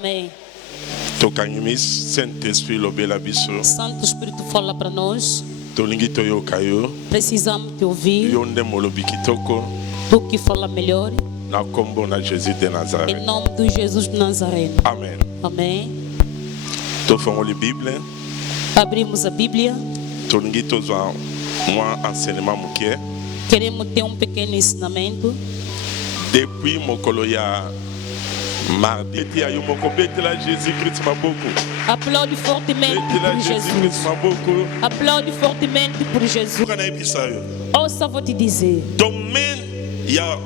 Amém. Tokanyimis Saint-Esprit lobela biso. Santo Espírito fala para nós. Tolingi toyoka yo. Precisamos te ouvir. Yo nde molobi kitoko. Tu que fala melhor. Na kombo na Jésus de Nazareth. Em nome de Jesus de Nazaré. Amen. Amém. Tofongoli Bible. Abrimos a Bíblia. Tolingi tozwa moi enseignement mukie. Queremos ter pequeno ensinamento. Depuis mokolo ya mardi ti ayo moko betela Jésus Christ maboko. Aplaude fortemente Betela por Jésus Jesus. Christ maboko. Aplaude fortemente por Jesus. Kana ibisayo. Ouça, vou te dizer. Domaine ya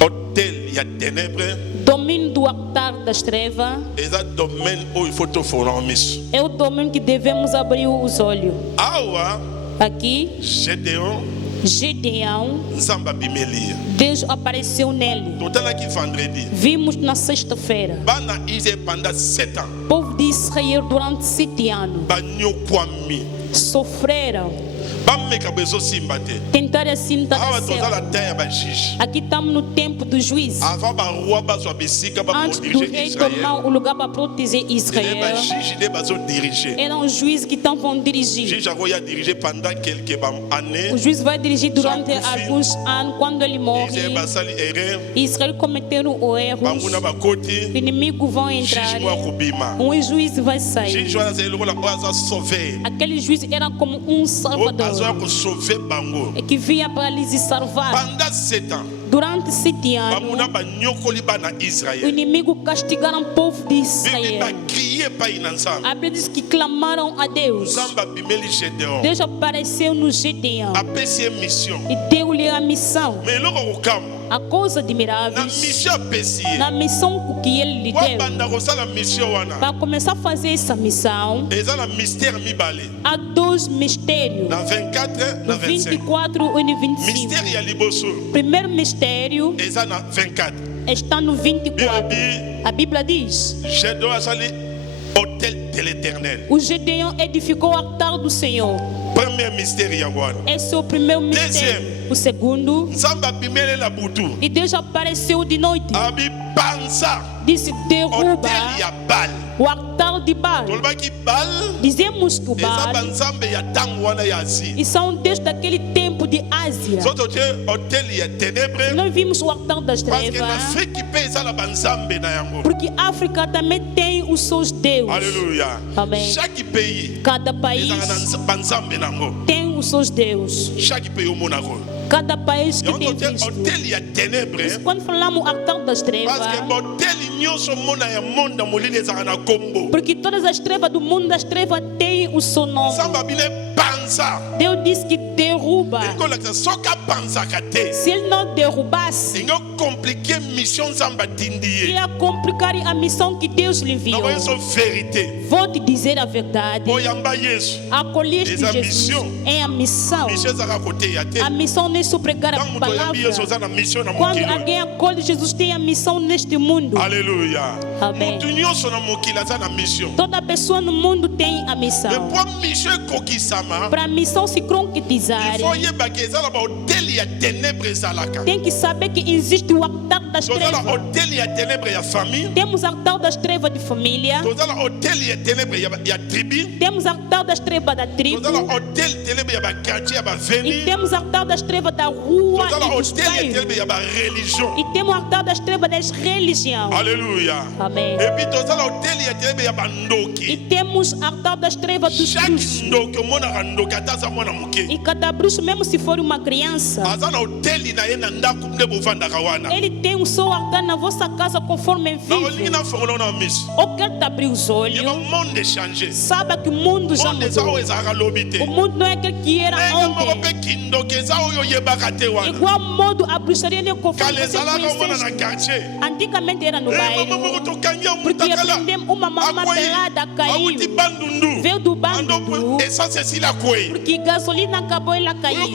hôtel ya ténèbres. Domínio do altar das trevas Eza domaine où il faut te former. é o domínio que devemos abrir os olhos. Awa Aqui, Gédéon Gedeão, Nzamba bimeli. Deus apareceu nele. Total aqui vendredi. Vimos na sexta-feira. Bana Israël pendant 7 ans. O povo de Israel durante 7 anos Banyo kwami. sofreram. Bameka bezo simbate. Tentaram assim estar Awa no céu. tozala terre ba juge. Aqui estamos no tempo do juízo. Avant ba roi ba so bisika ba Antes do diriger rei Israël. tomar o lugar para proteger Il est ba Israel, juge de bazo diriger. eram os juízes que estavam dirigir. Juge a roya diriger pendant quelques années. O juiz vai dirigir durante Só por fim. alguns anos. Quando ele morre, Israël basali erreur. Israel cometeram o erro. Banguna ba O koti. inimigo vão entrar. Juge mo kubima. Juiz vai sair. Juge wana zelo la bazo sauver. Aquele juiz era como um O bazo salvador ko sauver bango. que vinha para lhes salvar. Pendant 7 ans. Durante 7 anos, Bamuna ba nyokoli ba na o Israël. inimigo castigaram o povo de Bibi Israel. ba crier pa inansam. A Bíblia diz que clamaram a Deus. Nzamba bimeli Gédéon. Deus apareceu no Gedeão Apesi mission. e deu-lhe a missão. Mais loko kokamo. A coisa Na admirável mission apesi. na missão que ele lhe Wa deu. banda kosala mission wana. Para começar a fazer essa missão, Eza na mystère mibale. há 2 mistérios. Na 24 na 25. 24 e 25. Mystère ya liboso. Primeiro mistério Eza na 24. está no 24. Bibi A Bíblia diz: Gédéon asali hôtel de l'Éternel. o Gedeão edificou o altar do Senhor. Premier mystère ya wana. Esse é o primeiro mistério. O segundo, Nzamba bimeli la butu. e Deus apareceu de noite. Abi panza. Disse: derruba Hôtel ya Baal. o altar de Baal. Tolobaki Baal. Dizemos que o Eza Baal banzambe ya tango wana ya asi. e são desde aquele tempo de Ásia. Soto te hôtel ya ténèbres. Nós vimos o altar das Parce que trevas, l'Afrique pe eza la banzambe na yango. porque a África também tem os seus deuses. Alléluia. Amen. Chaque pays Cada país ezaka na banzambe nango. tem os seus deuses. Chaque pays omonako. Cada país que Yango tem te visto. hôtel ya ténèbres. Quando falamos altar das trevas, Parce que hôtel nyonso mona ya monde molili ezaka na kombo. porque todas as trevas do mundo das trevas têm o seu nome. Samba bile panza. Deus disse que derruba. Ekolakisa soka panzaka te. Se ele não derrubasse, Ingo compliqué mission Samba tindi ye. ia complicar a missão que Deus lhe enviou. Na so vérité. Vou te dizer a verdade. Oyamba Yesu. Acolheste Essa Jesus missão. é a missão. Mission ezaka kote ya te. A missão não é só pregar a Tango moto oyambi Yesu palavra. oza na mission na Quando mokili. alguém acolhe Jesus, tem a missão neste mundo. Alléluia. Amen. Moto nyonso na mokili aza na mission. Toda pessoa no mundo tem a Mais missão. pour mission ekokisama, Para a missão se il concretizar, faut yebaka eza na bahôtel ya ténèbres ezalaka. tem que saber que existe o altar das Toza na trevas. hôtel ya ténèbres ya famille. Temos altar das trevas de família. Toza na hôtel ya ténèbres ya tribu. Temos altar das trevas da tribo. Toza na hôtel ténèbres ya baquartier ya E baveni. temos altar das trevas da rua Toza na e dos hôtel ya bairros. ténèbres ya bareligion. E temos altar das trevas das religiões. Alléluia. Amen. Et puis toza na hôtel ya ténèbres ya E bandoki. temos altar das trevas dos Chaque bruxos. ndoki omonaka ndoki ata aza mwana moke. E cada bruxo, mesmo se for uma criança, Aza na hôtel na ye na ndako nde bovandaka wana. ele tem o seu altar na vossa casa conforme Na olingi vive. na fongola na miso. Ou quer te abrir os Yeba olhos, monde changé. saiba que o mundo já Monde eza mudou. oyo ezalaka lobi te. O mundo não é aquele que era Ndenge moko ontem. mpe kindoki eza oyo oyebaka te wana. Igual modo a bruxaria nem conforme Kala você ezalaka wana na conhece. quartier. Antigamente era no Mama bairro. moko tokangi ya Porque mutakala. aprendemos uma mamã pelada Awuti caiu. bandundu. Veio do Ando bando. essence esila akwei. Porque gasolina acabou, ela caiu.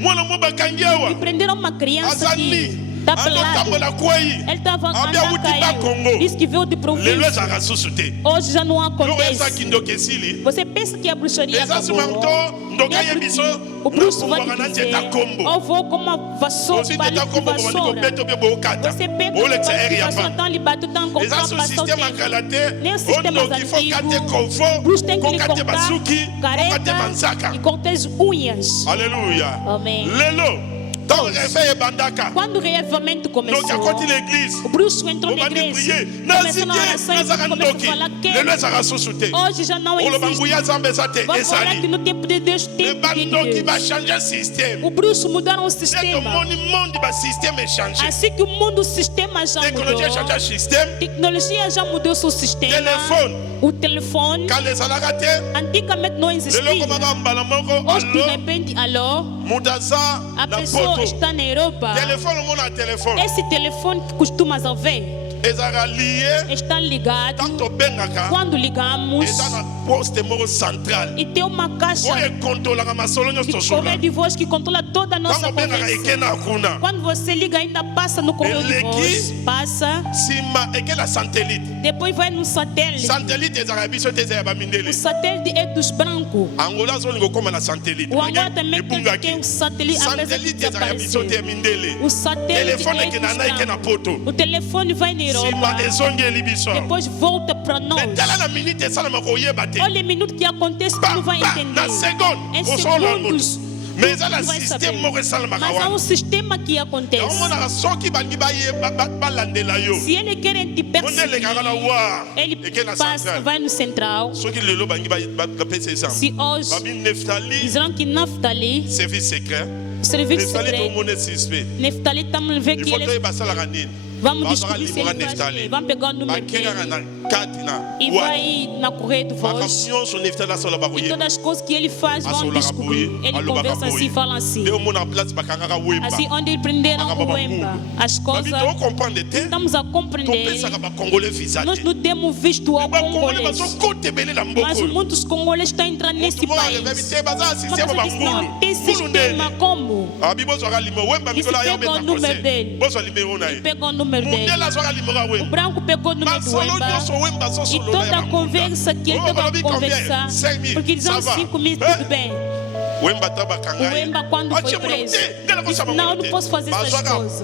Mwana mo bakangi awa. E prenderam uma criança Azali. que está Ando pelada. tambola kwei. Ele estava Abi andando, awuti ba caiu. Congo. Disse que veio de Lelo província. ezalaka susu te. Hoje já não Loko eza acontece. kindoki esili. Você pensa que a bruxaria Eza acabou? sima mto ndoka ye biso. O Bruce vai Nakumbaka na te dizer, nzeta kombo. eu vou com uma vassoura, Osi palito nzeta de kombo bobandi vassoura. kobeta obe bokata. Você pega Olekisa eri a ya vassoura, pa. então lhe bate, então com Eza so système akala te. Nem sistema Onoki fo kate konfo. Bruce tem que lhe Kokate cortar basuki. Kokate careca manzaka. e cortar as unhas. Alléluia. Amém. Lelo. Tant réveil bandaka. Quando o reavivamento começou, Donc akoti l'église. o Bruce entrou na Obandi igreja, prier. começou na oração e Nazaka começou a ndoki. falar que Lelo ezaka susu te. hoje já não Oloba existe. nguya Nzambe eza te. Vai falar que Ezali. no tempo de Deus Le tem de bandoki va Deus. changer système. O Bruce mudaram o C'est que sistema. monde ba système est changé. Assim que o mundo, o sistema já mudou. Technologie a changé le système. Tecnologia já mudou seu sistema. Telefone. O telefone. Quand les alaka te. Antigamente não Lelo existia. komanga mbala moko. Hoje de Allo. repente, alô, Mudaza a na pessoa poto. está na Europa. Telefone mona telefone. Esse telefone que costumas ver Ezaka lié. está ligado. Tanto bengaka. Quando ligamos Eza na poste moko central. e tem uma caixa Oye controlaka masolo nyonso de tosola. correio de voz que controla toda a nossa Tango bengaka conversa. ekena kuna. Quando você liga, ainda passa no correio de Eleki. voz, passa, Sima ekela satellite. depois vai no satélite. Satellite ezaka biso te eza ya O bamindele. satélite é dos brancos. Angola azolinga okoma na satellite. O Angola também tem o satélite, apesar de Satellite ezaka ya biso te ya desaparecer. mindele. O satélite Telefone é ekena dos na eke na brancos. poto. O telefone vai na Sima Europa, ezongeli biso. depois volta para nós. Tala na minute esalamaka oyeba te. Olha o minuto que acontece, tu não vai Na entender. seconde Em osola segundos, moto. Mais eza na tu vai système saber. moko esalamaka Mas há wana. um sistema que acontece. omonaka soki balingi balandela yo Se ele quer te monelekaka na perseguir, wa ele eke na passa, central vai no central. soki lelo balingi bapesa example Se hoje babi neftali disseram que Naftali, service secret serviço neftali secreto, tomone suspect Naftali estamos vendo que il faut ele. toye basalaka nini Vamos bazwaka descobrir se limora ele faz. neftali Vamos pegar o número bakengaka dele na kati na e wa vai na correio de makambo voz. nyonso neftali asola E bakoyeba todas as coisas que ele faz vão asolaka descobrir. boye Ele alobaka conversa assim, boye fala assim. nde omona place bakangaka wemba Assim, onde ele prenderam o Wemba, as babi coisas tocomprendre te estamos a compreender. topesaka bakongole visa Nós te não temos visto ao bakongole congolês, bazokotebelela mas mboko oyo muitos congoleses estão entrando nesse país. baza Mas asistema eles bangulu não têm ngulu ndeni sistema como. abi bozwaka limero wemba Isso mikolo pega ayobeta o número kose dele. bozwa limero na Ele ye pegou o número dele. mundele azwaka limero ya O wemba branco pegou o número do masolo Wemba. nyonso wemba E azosolola toda ya a conversa que ele estava a conversar, porque eles dão 5 mil, tudo bem. wemba ta bakanga O Wemba, quando foi preso, disse, não, eu não posso fazer essas coisas.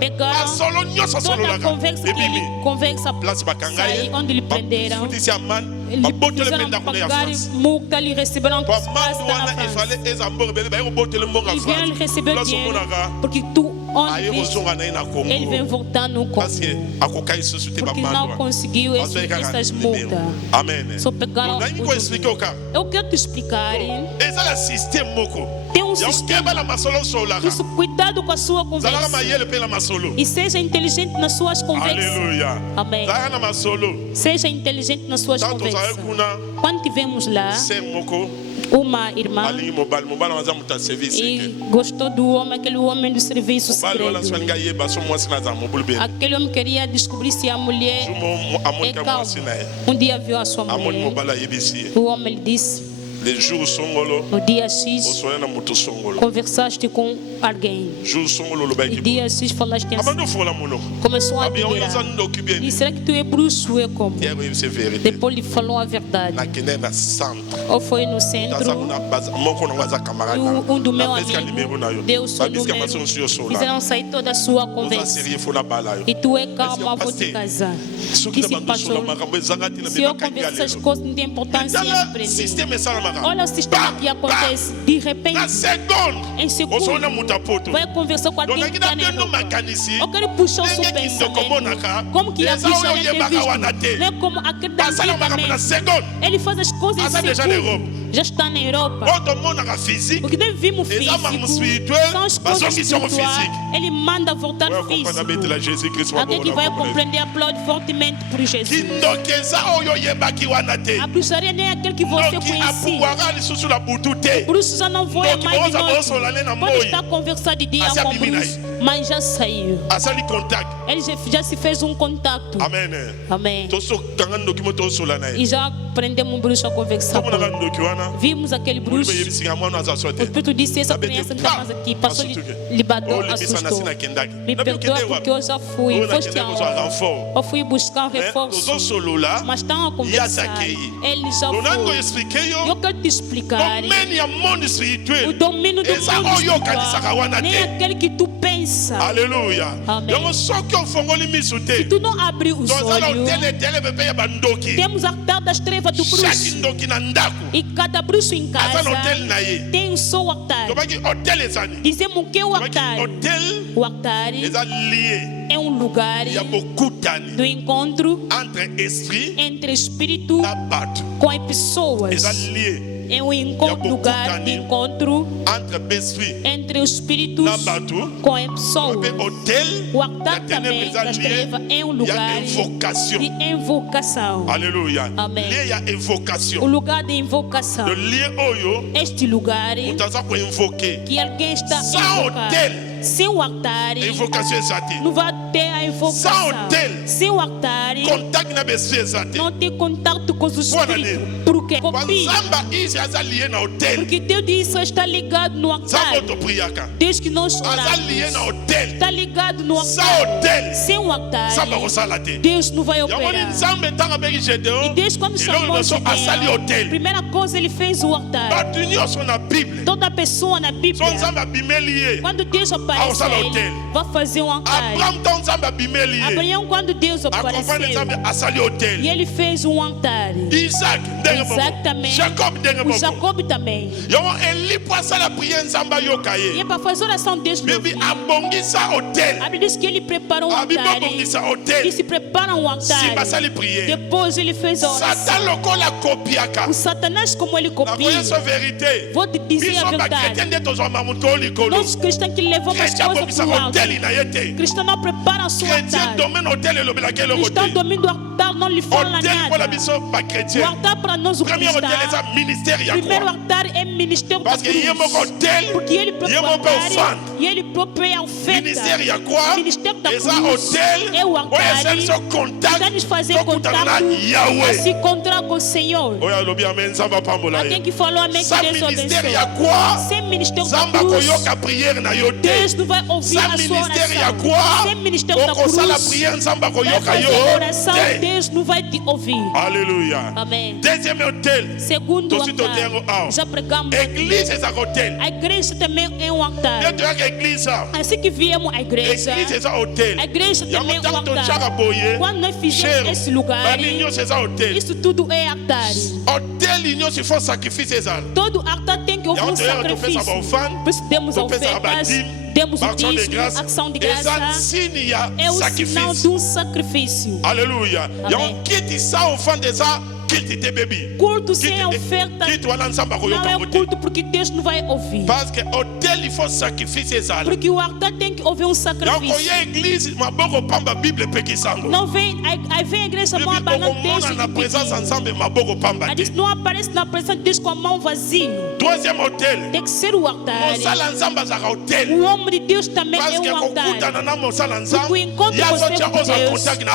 Pegaram masolo nyonso toda a asololaka conversa que ele conversa place bakanga sair, ye onde lhe prenderam. bafutisi ya mane Eles babotele mpe fizeram ndako ne ya pagar france multa, lhe receberam po casa amande na wana França. efale eza mbongo ebele baye kobotele mbongo ya Eles vieram lhe france receber place dinheiro, omonaka porque tu, onde aye viste, kozonga na ye na ele vem kongo voltar no Congo, parce akoka lisusu te porque não bamandwa conseguiu essas multas. amen Só pegaram nangi o koexplike oka Eu quero te explicar, hein? eza na systeme moko Tem um ya sistema. okeba na masolo osololaka Isso, cuidado com a sua zalaka conversa mayele mpe na masolo e seja inteligente nas suas conversas. alleluya Amém. zalaka na masolo Seja inteligente nas suas ntango tozalaki conversas. kuna Quando tivemos lá, se moko uma irmã alingi mobali mobali wana aza moto ya service e eke gostou do homem, aquele homem do serviço mobali wana so secreto. alingi ayeba so mwasi na aza mobulu bene Aquele homem queria descobrir se a mulher jumo é amonika calma. mwasi na ye Dia viu a sua amoni mulher. mobali ayebisi ye O homem lhe disse: le jour songolo no dia X, osole na moto songolo conversaste com alguém. jour songolo E olobaki dia X falaste assim. abandi ofola monoko Começou a abi yango oza admirar. ndoki bien Disse: será que tu é bruxo ou é como? ye koyebisa verité Depois lhe falou a verdade. nakende na centre Ou foi no taza centro. kuna moko nango aza camarade Do meu napesika nimero na amigo yo deu o seu babisika número, maso nsi osola fizeram sair toda a sua oza conversa. serie fo na bala yo E tu é calma, vou te Pastor, casar. soki Que na se bando osola passou? makambo ezanga tina Se mpe eu bakangi ya converso essas lelo coisas, não tem importância em tala aprender. systeme esalamaka Olha o sistema que acontece. De repente, na seconde em segundo, ozona moto apoto vai conversar com alguém que donaki está na napendo Europa. makanisi Eu quero puxar o seu ndenge kindoko pensamento. monaka Como que a eza bicha oyo nem tem oyebaka wana te visto? Não é como aquele da basala makambo na seconde Ele faz as coisas Asa em déjà na segundo. Europe. Já está na Europa. oyo tomonaka physique Porque nem vimos eza makambo físico. spirituel São as coisas bazongi soko espirituais. physique Ele manda voltar oyo físico. akompana betela jésus christ Alguém que vai compreender, aplaude fortemente por Jesus. kindoki eza oyo oyebaki wana te A bruxaria nem é aquele que você noki conhecia. apuwaka lisusu na butu te Bruxo já não foi Noki mais de boza noite. bozola ne na Pode moi estar conversando de dia Asa com bimina Bruxo, mas já saiu. asali contact Ele já se fez um contato. amen Amém. tosokanga ndoki mo tosola na E ye já aprendemos um bruxo a conversar com tomonaka ele. ndoki wana Vimos aquele molimo bruxo. eyebisika mwana aza so O te Espírito disse: essa Sabe criança que- não está mais aqui. Passou, Asutuke. lhe bateu, olebisa na assustou. si nakendaki Me perdoa porque eu já fui. Foste nakendaki kozwa aonde? renfort Eu fui buscar um reforço. tozosolola Mas estão a conversar. Yazakei. Ele já lonango foi. explike Eu yo quero quero te explicar. Domaine ya monde O spirituel. domínio do Eza mundo oyo okanisaka wana espiritual, nem te. aquele que tu pensa. Alléluia. Amen. Donc soki ofongoli miso te. Tu não abre os Tozala olhos. hôtel etele pepe ya bandoki. Temos a altar das trevas do Chaque bruxo. ndoki na ndako. E cada bruxo em Aza na casa hôtel na ye. tem o seu altar. Tobaki hôtel ezani. Dizemos que o Tobaki altar, hôtel o altar eza lié. é um lugar Ya bokutani do encontro entre esprit entre espírito na bato. com as pessoas. Eza lié É um encontro, lugar de encontro entre esprit entre o espírito na bato. com as pessoas. Pe hôtel O ya altar também ténèbres eza das lié. trevas é um Ya lugar invocation. de invocação. Alléluia. Amen. Lié ya O invocation. lugar de invocação. Le lié oyo Este lugar mutu aza koinvoke. que alguém está Sans invocando. hôtel. Sem o altar, Invocation eza te. não vai ter a invocação. Sans hôtel. Sem o altar, Contact na besprit eza te. não tem contato com os Bora espíritos. ler. Porque copia. Banzamba isi aza lié na hôtel. Porque Deus diz que está ligado no altar. Nzambe otopriaka. Desde que nós Aza lié na oramos, hôtel. está ligado no Sans altar. hôtel. Sem o altar, Nzambe akosala te. Deus não vai Yamoni operar. Nzambe ntango abeki E Gédéon. Deus, quando Eloko chamou liboso asali Gideão, hôtel. primeira coisa ele fez o altar. Bato nyonso na Bible. Toda pessoa na So Bíblia, Nzambe abimeli ye. quando Deus aparece, Aosala hotel. ele vai fazer um altar. Abraham ntango Nzambe abimeli ye. Abraão, quando Deus Acompanhe apareceu, Nzambe asali hôtel. e ele fez um altar. Isaac ndenge moko. Isaac também. Jacob ndenge O moko. Jacob também. Yango Eli po asala prière Nzambe ayoka E ye. é para fazer oração Deus não Bibi abongisa hôtel. A Bíblia diz que ele preparou um Abi altar. bobongisa Ele hôtel. se prepara um altar. Si basali prière. Depois ele fez a oração. Satan lokola kopiaka. O Satanás, como ele copia, Nakoya so vérité. vou te dizer Biso a bakretien verdade. nde tozwama moto oyo likolo. Nós cristãos que levamos as Chrétien coisas abongisa para o alto. hôtel na ye te. Cristão não prepara o seu Chrétien altar. domaine hôtel elobelaka eloko Cristão te. domina o altar, não lhe fala Hôtel mpo na nada. biso O bakretien. altar para nós, o Premier hôtel eza cristão, ministère ya primeiro croix. altar é ministério da Parce que ye moko cruz. hôtel, Porque ele ye próprio moko altar offrande. e ele próprio é a oferta. Ministère ya croix Ministério da eza cruz hôtel é o oyo altar esali so contact está nos fazer tokutana na contato para Yahweh. se encontrar com o Senhor. Oyo alobi amen Nzambe apambola Alguém ye. que falou amém, que Sa Deus ministère ya abençoe. croix, Sem ministério da Nzambe cruz, akoyoka prière na yo te. Deus não vai ouvir Sa a sua ministère ya oração. croix, Sem ministério da okosala cruz, prière Nzambe vai akoyoka fazer yo oração, te. Deus não vai te ouvir. Alléluia. Amém. Deuxième hôtel, Segundo Tosi totengo altar, ao. já pregamos. église eza hôtel. A igreja também é um altar. Nde toyaka église awa. Assim que viemos a igreja, Église eza hôtel. a igreja Yango também é um ntango totyaka altar. boye, Quando nós chero, fizemos esse lugar, babi nyonso eza hôtel. isso tudo é altar. Hôtel nyonso ifo sacrifice ezala. Todo altar tem que ouvir Yango um toyaka topesa sacrifício. baofane, Por isso demos topesaka ofertas, badime, demos o baaction de dízimo, grâce. ação de Eza graça. nsigne ya É o sinal sacrifice. de um sacrifício. Alléluia. Yango kiti sa ofande eza kiti te bebi. Culto sem oferta Kiti wana Nzambe não akoyoka é yango um te. culto porque Deus não vai ouvir. Parce que hôtel il faut sacrifice ezala. Porque o altar tem que ouvir um Yango sacrifício. koya église maboko pamba Bible epekisa yango. Não vem, aí vem a igreja mão Bibi abanando okomona texto na de présence pedir. ensemble maboko pamba Ela te. diz, não aparece na presença de Deus com a mão vazia. Troisième hôtel, Tem que ser o altar. mosala Nzambe azaka hôtel. O homem de Deus também Parce é que um altar. kokutana na mosala Nzambe, Porque o encontro ya com so tia você com oza Deus, contact na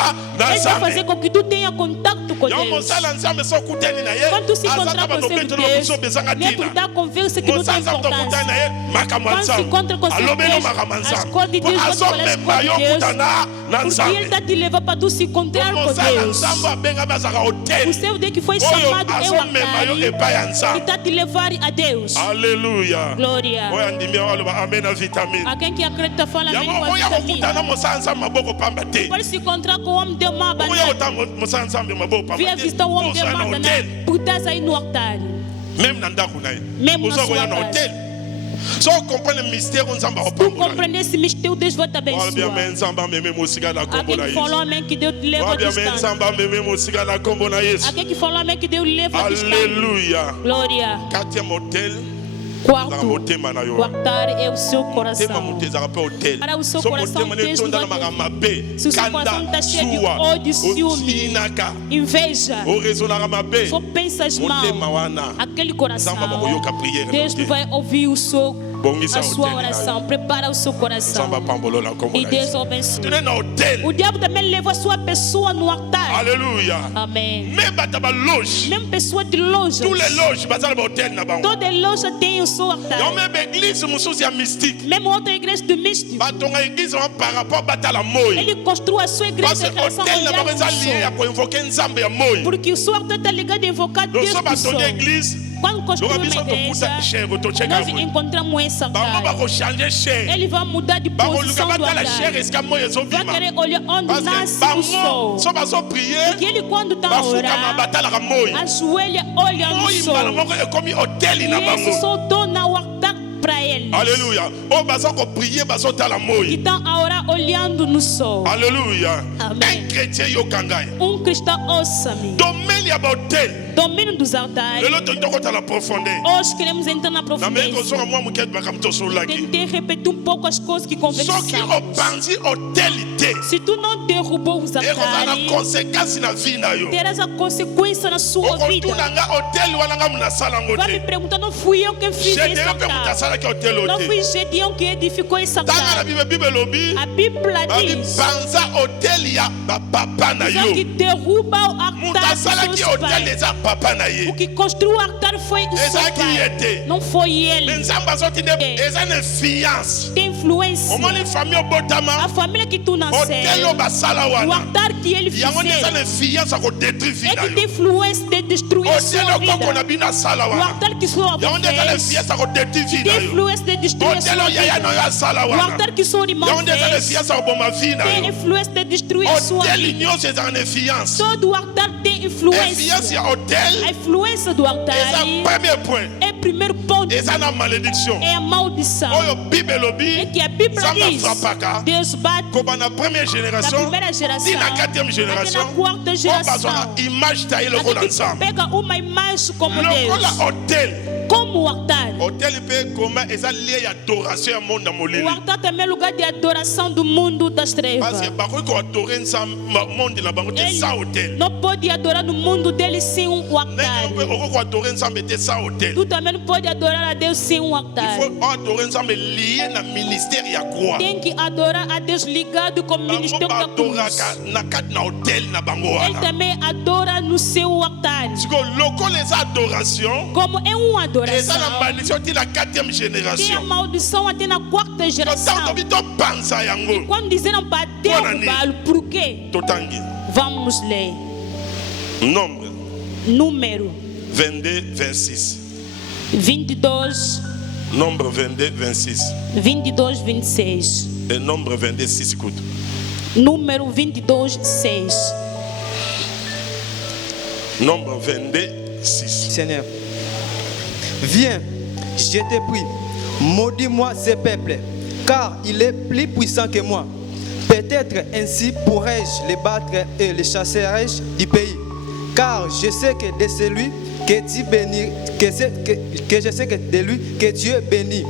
Ele vai fazer Nzambe. com que tu tenha contato com Yango Deus. mosala Nzambe so okutani na ye, Quando tu se aza encontrar kaka com o Senhor topetelo Deus, biso bezanga nem por tina. dar conversa que não tem Mosala Nzambe tokutani na importância. ye makambo ya Quando se Nzambe. encontra com o Senhor Alobeli Deus, makambo ya as Nzambe. coisas de Po Deus, quando fala as azomemba coisas yo de Deus, kutana na porque Ele Nzambe. está te levando para tu se encontrar com Mosala Deus. Nzambe abengami azaka hôtel. O seu Deus que foi Oyo chamado é o azomema yo altar epai ya que Nzambe. está te levar a Deus. Alléluia. Glória. Oyo andimi awa aloba amen na vitamine. Alguém que acredita fala amém Yango com a oya vitamina. kokutana mosala Nzambe maboko pamba te. Pode se encontrar com o homem de uma Oya banana. kotala mosala Nzambe maboko pamba Via te. visitar o homem de Oza na uma banana. hôtel. Por estás aí no altar. Même na ndako na ye. Même na Oza sua koya na casa. hôtel. So comprendre le mystère Nzambe Tu akopambola. compreender esse mistério, Deus vai te Oya bien abençoar. men Nzambe ameme mosika na kombo Alguém na que falou Yesu. amém que Deus te leva Oya a bien men distância. Nzambe ameme mosika na kombo na Yesu. Alguém que falou amém que Deus leva a distância. Alléluia. Glória. Quatrième hôtel. Quarto, Motema na yo. o altar é o seu Tema coração. moto ezaka mpe hôtel. Para o seu So coração, motema Deus netonda na vai te makambo mabe. Se o seu coração Kanda, está cheio de suwa, ódio, ciúme, otinaka, inveja, orezonaka mabe. só pensas mal, Motema wana. aquele coração, Nzambe akoyoka prière Deus no te. vai ouvir o seu, Bongisa a sua hôtel na oração. Prepara o seu coração. Nzambe apambolola kombo E na Deus Yesu. abençoe. Tene na hôtel. O diabo também leva a sua pessoa no altar. Alléluia. Amém. Me bata ba loge. Même pessoa de lojas. Tous les loges bazala ba hôtel na bango. Toda loja tem o seu altar. Yo même église mosusu ya mystique. Mesmo outra igreja de místico. Batonga église wana par rapport batala moi. Ele construa a sua igreja Parce em que relação hôtel na ao bango eza lié ya diabo. koinvoke Nzambe ya moi. Porque o seu altar está ligado a invocar Deus Loso do batonga sol. église Quando construímos uma igreja, nós encontramos essa altar. Ele vai mudar de posição do altar. Vai querer olhar onde nasce o sol. Porque ele quando está a orar, ajoelha, olha no sol. E esse sol torna o altar para eles. Alléluia. Que estão a orar olhando no sol. Alléluia. Amém. Un chrétien yokangai. Cristão ouça-me. Domínio dos altares. Hoje queremos entrar na profundeza. Tentei repetir um pouco as coisas que conversamos. Se tu não derrubou os altares, terás a consequência na sua vida. Vai me perguntar, não fui eu que fiz esse altar. Não fui Gedeão que edificou esse altar. A Bíblia diz que derruba o altar dos seus pais. O que construiu o altar foi o seu pai. Não foi ele. Tem influência. A família que tu nasceu, o altar que ele fez, ele tem influência de destruir a sua vida. O altar que sua avó fez, tem influência de destruir a sua vida. O altar que sua irmã fez, tem influência de destruir a sua vida. Todo altar tem influência. A influência do altar é o primeiro ponto. É a maldição. É que a Bíblia diz: Deus bate na primeira geração, até na quarta geração. A pega uma imagem como Deus. Como o altar. O altar também é lugar de adoração do mundo das trevas. Ele não pode adorar no mundo dele sem um altar. Tu também não pode adorar a Deus sem um altar. Tem que adorar a Deus ligado com o ministério da cruz. Ele também adora no seu altar. Como é uma adoração, tem a maldição até na quarta geração. E quando disseram para derrubá-lo, por quê? Vamos ler. Número 22, 26. 22. Nombre 22, 26. 22, 26. Et nombre 26, écoute. Número 22, 6. Nombre 22, 6. Seigneur, viens, je te prie, maudis-moi ce peuple, car il est plus puissant que moi. Peut-être ainsi pourrais-je les battre et les chasserai-je du pays. Car je sais que de celui que tu bénis, que je sais que de lui que tu es béni,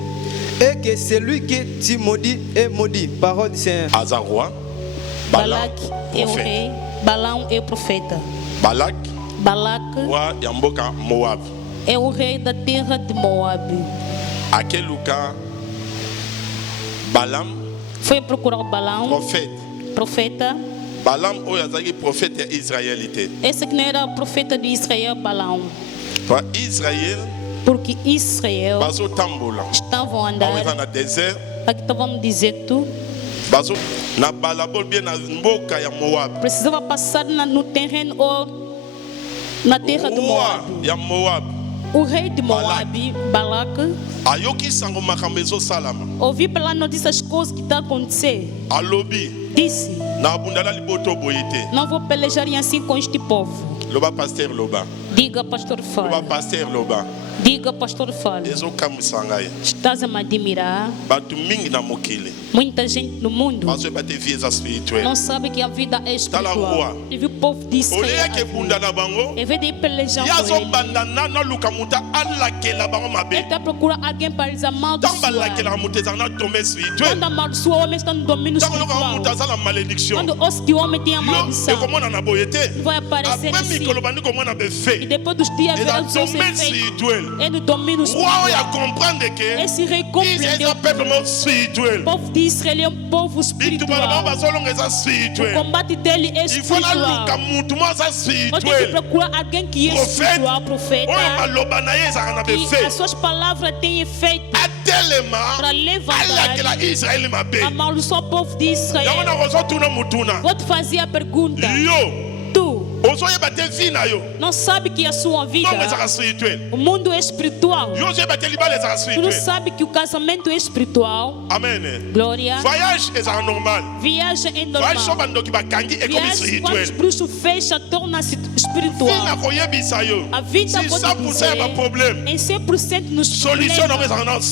et que celui que tu maudis est maudit. Parole du Seigneur. Azaroi, Balak é o rei, Balaão é o profeta. Balak Balak Yamboka Moab. é o rei da terra de Moab. Aquele lugar, Balaam Foi procurar o Balaão, profeta. Balaam oyazaki prophète israélité. Esse que não era profeta de Israel, Balaão. Para Israël, Porque Israel bazo tambola. estavam a andar, Bazo na désert, aqui estavam no deserto, bazo na balabol bien na mboka ya Moab. precisava passar no terreno ou na terra de Moab. Ya Moab. O rei de Moab, Balak, Ayoki sango makambezo salama. ouviu pela notícia as coisas que estão acontecendo. Alobi Disse: na bundala liboto boyete. não vou pelejar assim com este povo. Loba pasteur loba. Diga, pastor, Loba fala. pasteur loba. Diga, pastor, fala. Ezo kamusangai. Estás a me admirar. Batu mingi na mokili. Muita gente no mundo Bazo bate vieza spirituel. não sabe que a vida é espiritual. E viu o povo de Olea ke Israel. bunda na bango. Em vez de ir pelejar Yazo com ele, bandana na luka muta alla ke la bango ele mabe. está procurando alguém para eles Tamba la ke la amaldiçoar. muteza na tombe spirituel. Quando amaldiçoa, o homem está no domínio Tango loka espiritual. muta za la malédiction. Quando ouça que o homem tem a Yo maldição, ekomona na boyete. vai aparecer Après assim. mikolo bandi komona E befe. depois dos dias Et verá dans os ton seus domaine efeitos. spirituel. É no domínio Roi ya espiritual. comprendre que Esse rei Israël compreendeu est un peuple que spirituel. o povo de Israel é um povo Bitu bana espiritual. bazolonga eza O spirituel. combate dele é Il faut la luka espiritual. mutu mo aza Você tem que spirituel. procurar alguém que é Prophète. espiritual, Oyo profeta, maloba na ye ezalaka na que befe. as suas palavras têm efeito Atelema para levantar, alakela Israël mabe. amaldiçoar o povo de Yango Israel. na kozotuna mutuna. Vou te fazer a pergunta: Yo tu Não sabe que a sua vida, o mundo é espiritual. Tu não sabe que o casamento é espiritual. Amen. Glória. Voyage é normal. Viagem é normal. Viagem quando os bruxos fecham, torna-se espiritual. A vida pode dizer, em 100% nos problemas,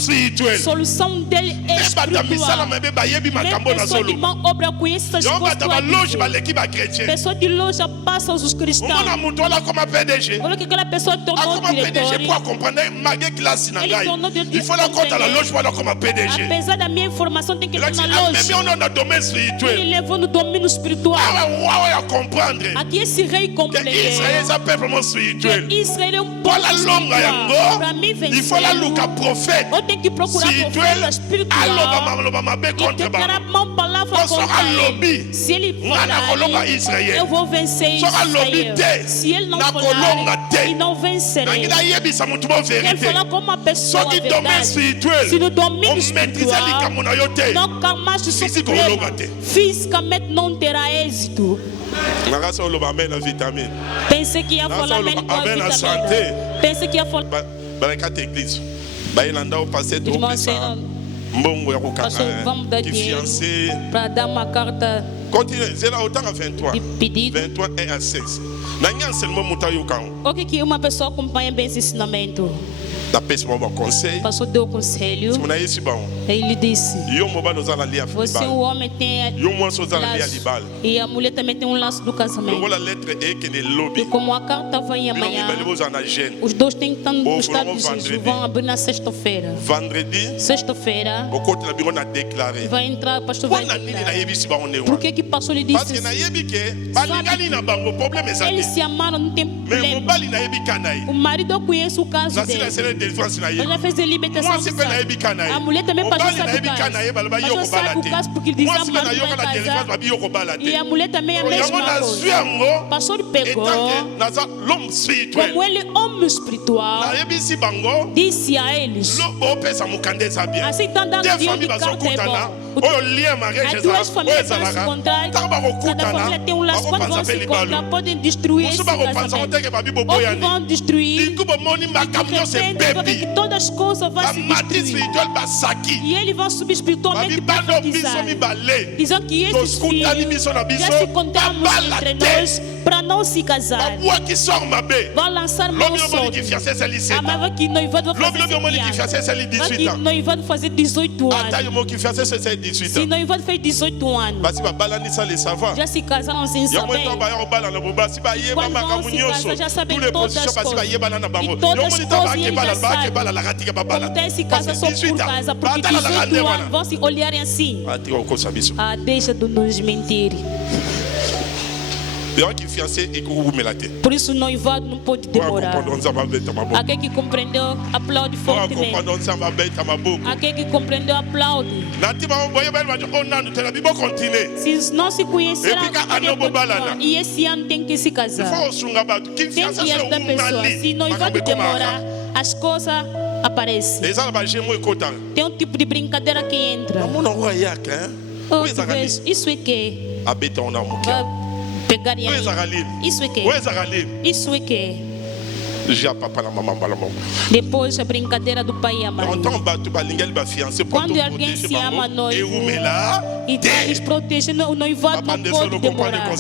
solução dele é espiritual. Nem pessoa de má obra conhece essas coisas. Pessoa de loja passa os cristãos. Olha que aquela pessoa tornou diretor. Ele tornou diretor. Apesar da minha informação, tem que ir na loja. Ele levou no domínio espiritual. Aqui esse rei compreendeu que Israel é um povo espiritual. Para mim vencer, eu tenho que procurar profeta espiritual e declarar uma palavra contra ele. Se ele falar, eu vou vencer Israel. Se ele não falar, ele não vencerá. Ele falar como uma pessoa verdade. Se no domínio espiritual não calmar o seu problema, fisicamente não terá êxito. Pensei que ia falar amém com a vitamina. Pensei que ia falar. Pastor, vamos dar dinheiro para dar uma carta de pedido. 21 a 6. O que uma pessoa acompanha bem esse ensinamento? Pastor deu conselho. Ele disse: você, o homem, tem laço, e a mulher também tem um laço do casamento. E como a carta vai amanhã, os dois têm que estar no estado de jejum. Vão abrir na sexta-feira. Sexta-feira vai entrar, o pastor vai declarar. Por que o pastor lhe disse assim? Eles se amaram, não tem problema. O marido conhece o caso dele. Ele já fez a libertação do caso. A mulher também passou sabe o caso. Mas sabe o caso porque ele diz que vai casar. E a mulher também é a mesma coisa. O pastor pegou, como ele é homem espiritual, disse a eles: assim estão dando dinheiro de carta é bom. As duas famílias vão se encontrar. Cada família tem um laço. Quando vão se encontrar, podem destruir esse casamento. Ou vão destruir. Que todas as coisas vão se destruir. E eles vão subir espiritualmente para profetizar. Dizendo que esses filhos já se encontramos entre nós para não se casar. Vão lançar mão solta. A mãe vai que noivado vai fazer 18 anos. Se noivado fez 18 anos, já se casaram sem saber. Quando vão se casar, já sabem todas as coisas. E todas as coisas eles já sabem. Como tem se casa só por casa, porque 18 anos vão se olharem assim. Deixa de nos mentir. Por isso o noivado não pode demorar. Aquele que compreendeu, aplaude fortemente. Aquele que compreendeu, aplaude. Se não se conhecerá, e esse ano tem que se casar. Tem que ajudar pessoas. Se noivado demorar, as coisas aparecem. Tem um tipo de brincadeira que entra. Isso é que pegar isso é que isso é que depois a brincadeira do pai e a mãe. Quando alguém se ama noivo e eles protegem o noivado, não pode demorar.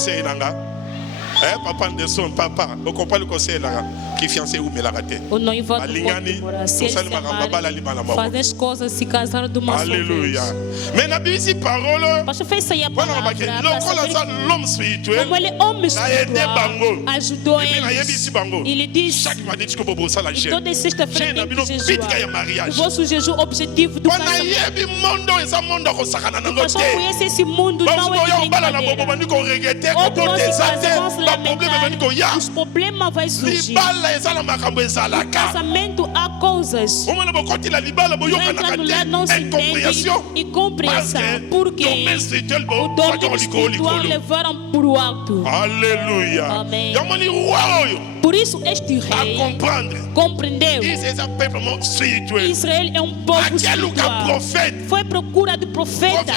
Papa Anderson, papa, o compagno conseil là, qui fiancé ou melagate. O noivado pode demorar. Se eles se amarem, fazer as coisas, se casar de uma só vez. Alléluia. Mais na Bible parole, pastor fez aí a palavra. L'homme spirituel, como ele é homem espiritual, ajudou eles. Ele disse: e toda sexta-feira tem que jejuar. O vosso jejum objetivo do casamento. O pastor conhece esse mundo, não é de brincadeira. Outros os problemas vão surgir. No casamento há coisas. Entrando lá não se entende e compreensão. Porque o domínio espiritual levaram por o alto. Alléluia. Amém. Wow. Por isso este rei compreendeu. Israel é um povo espiritual. Foi procura do profeta.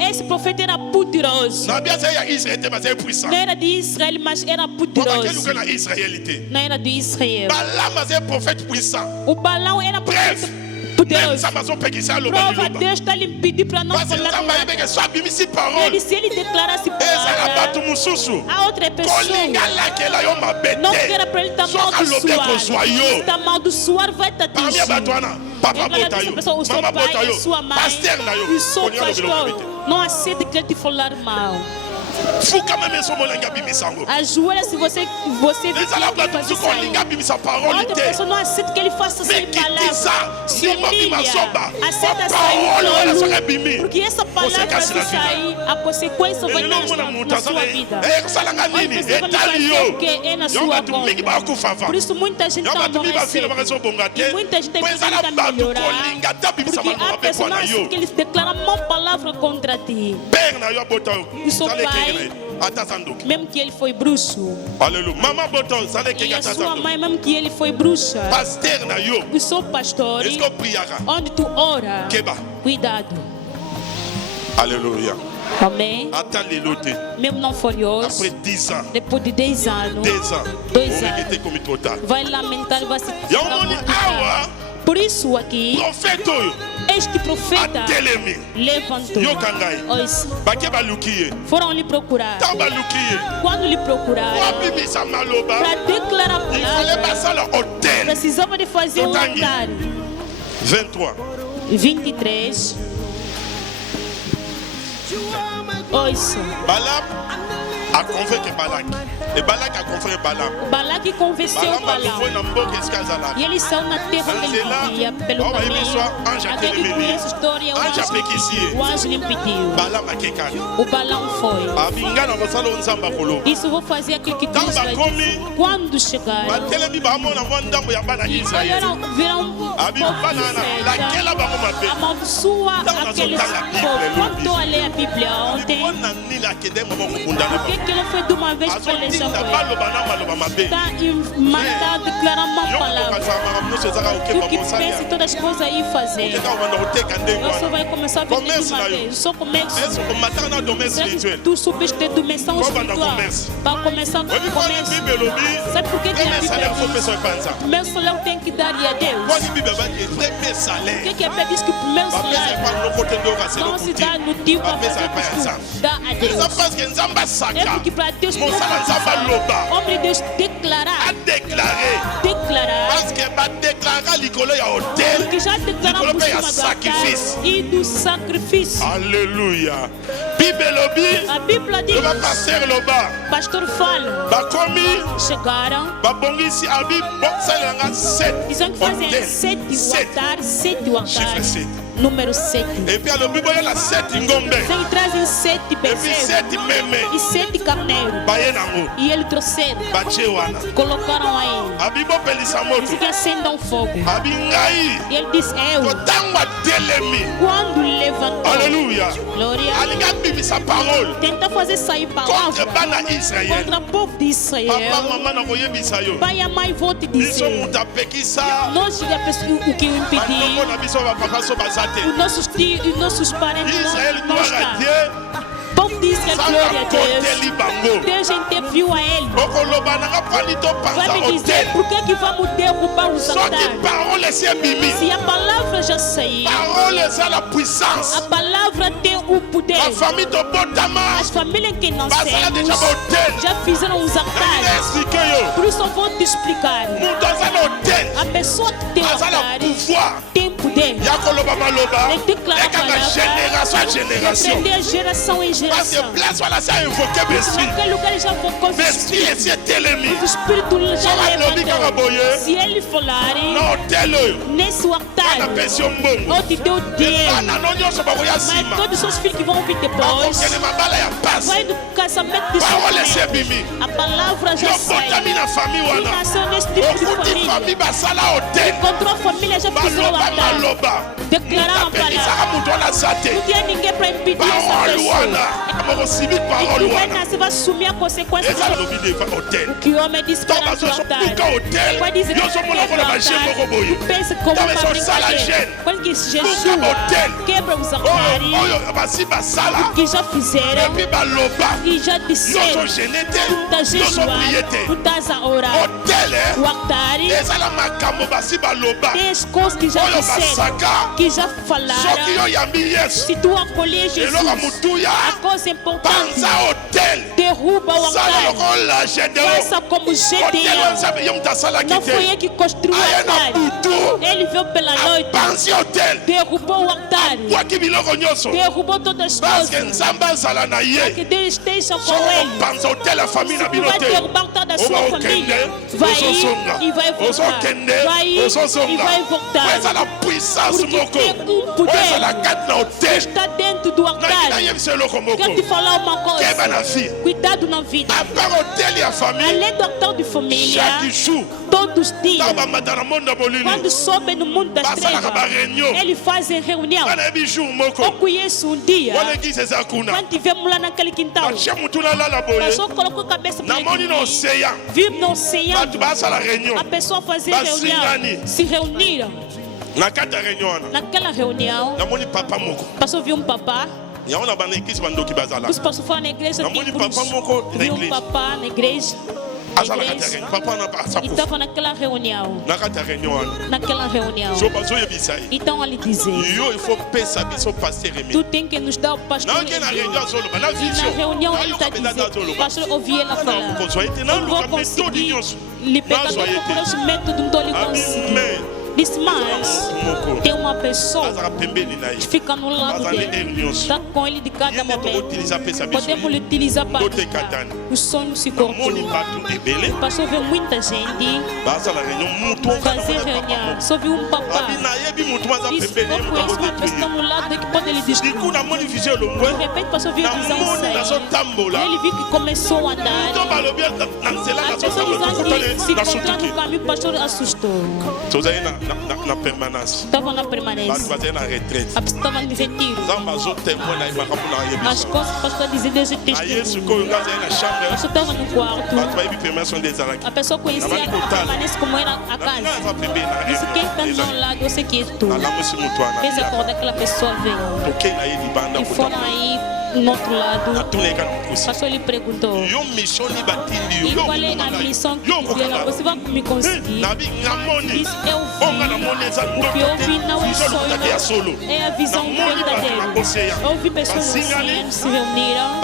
Esse profeta era poderoso. Não era de Israel, mas era poderoso. Não era de Israel. O Balão era profeta poderoso. Prova, Deus está lhe pedindo para não falar nada. Ele, se ele declarasse palavra a outra pessoa, não queira para ele estar amaldiçoado. Se está amaldiçoado, vai estar atingido. Essa pessoa, o seu pai, a sua mãe, o seu pastor, não aceita que ele te falar mal. Ajoelha se você vê que fazer sair. Outra pessoa não aceita que ele faça sair palavra. Se humilha, aceita sair. Porque essa palavra vai sair, a consequência vai na sua vida. Outra pessoa vai fazer o que é na sua conta. Por isso muita gente está aborrecendo. E muita gente está melhorar. Porque a pessoa não aceita que ele declara uma palavra contra ti. E seu pai, mesmo que ele foi bruxo. Aleluia. E a sua mãe, mesmo que ele foi bruxa. O seu pastor, onde tu ora, cuidado. Aleluia. Amém. Mesmo não foi hoje, depois de 10 anos, 2 anos, vai lamentar, vai se lamentar. Por isso aqui, este profeta levantou. Foram lhe procurar. Quando lhe procuraram, para declarar a palavra, precisava de fazer um altar. 23. Ouça. A convoqué Balak. E Balak a convoqué Balaam. Balak convenceu Balaam. E eles são na terra que ele vivia pelo caminho. Aquele que conhece a história, o anjo lhe impediu. O Balaam foi. Isso vou fazer aquilo que Deus vai dizer. Quando chegar, viram amaldiçoa aqueles povos. Quando eu li a Bíblia ontem, porque ele foi de uma vez para ele já foi. Está matado, declarando uma palavra. E o que pensa em todas as coisas aí fazer. Eu só vai começar a vender de uma vez. Eu só começo. Tu subiste ter dimensão espiritual. Para começar com o começo. Sabe por que a Bíblia diz? O primeiro salário tem que dar a Deus. Por que a Bíblia diz que o primeiro salário não se dá no tipo a pessoa que dá a Deus? É porque para Deus homem de Deus declarar. Parce que va déclarer l'icolo ya hôtel. Porque já declaramos por cima do altar e do sacrifício. Alléluia. A Bíblia diz. Pastor fala. Chegaram. Dizem que fazem 7 altares. Número 7. E puis a Bible il y a 7 ngombe. Ele trazem 7 bezerros e 7 carneiros. E ele trouxeram. Colocaram aí. A Bible pelisa moto. Diz que acendam fogo. E ele disse eu. Quando levantou. Aleluia. Glória. Tenta fazer sair palavra contra o povo de Israel. Pai e mãe vão te dizer. Nós já pensamos o que o impediu. Os nossos tios, os nossos parentes não estão. O povo diz que glória a Deus. Deus interviu a ele. Vai me dizer por que vamos derrubar os altares? Se a palavra já saiu, a palavra tem o poder. As famílias que não sabem já fizeram os altares. Por isso eu vou te explicar. A pessoa que tem altar tem poder. Ele declara a palavra. Repreender geração em geração. Naquele lugar já invocou os espíritos. O espírito já levantou. Se ele falar nesse altar, ou te deu dinheiro, mas todos os seus filhos que vão vir depois vai educar Parole ese bimi. A palavra já sai. Nação nesse tipo de família. Encontrou a família, já fizeram o altar. Declarar uma palavra. Não tinha ninguém para impedir essa pessoa. E que vai nascer, vai assumir a consequência. O que o homem disse perante o altar. Vai dizer que tu pensa como fabricadeira. Quando que Jesus quebra os altares que já fizeram, que já disseram, tu estás jejuando, tu estás a orar. O altar tem as coisas que já disseram, que já falaram. Se tu acolher Jesus, a coisa importante, derruba o altar. Faça como Gedeão. Não foi ele que construiu o altar. Ele veio pela noite, derrubou o altar, derrubou todas as coisas, para que Deus esteja com ele. Se tu vai derrubar toda a sua família, vai ir e vai voltar. Vai ir e vai voltar. Porque tem poder que está dentro do altar. Quero te falar uma coisa. Cuidado na vida. Além do altar de família, todos os dias, quando sobe no mundo das trevas, eles fazem reunião. Eu conheço um dia, quando tivemos lá naquele quintal, a pessoa colocou a cabeça para vive no oceano, a pessoa fazia reunião, se reuniram. Naquela reunião, a pessoa viu um papá. Os pastores foram na igreja, viu um papá na igreja. E estava naquela reunião. Então ele dizia: tu tem que nos dar o pastor. E na reunião ele está dizendo: pastor, ouvi ela falar. Não vou conseguir lhe pegar por esse método, não estou lhe conseguindo. Disse, mas tem uma pessoa que fica no lado dele, está com ele de cada momento. Podemos utilizar para o sonho se concluir. Pastor, vê muita gente fazer reunião. Só viu um papá. Disse, eu conheço uma pessoa no lado dele que pode lhe destruir. De repente, pastor viu a visão sair. Ele viu que começou a andar. As pessoas se encontraram no caminho, o pastor assustou. Na permanência. Estava na permanência. Estava no retiro. As coisas que o pastor dizia, Deus é testemunho. O pastor estava no quarto. A pessoa conhecia a permanência como era a casa. Disse, quem está no lado, eu sei que é tu. Fez acordar aquela pessoa veio. E foram aí no outro lado. O pastor lhe perguntou: e qual é a missão que você vai me conseguir? Disse, eu vi. O que eu vi não é sonho, é a visão verdadeira. Eu vi pessoas se reuniram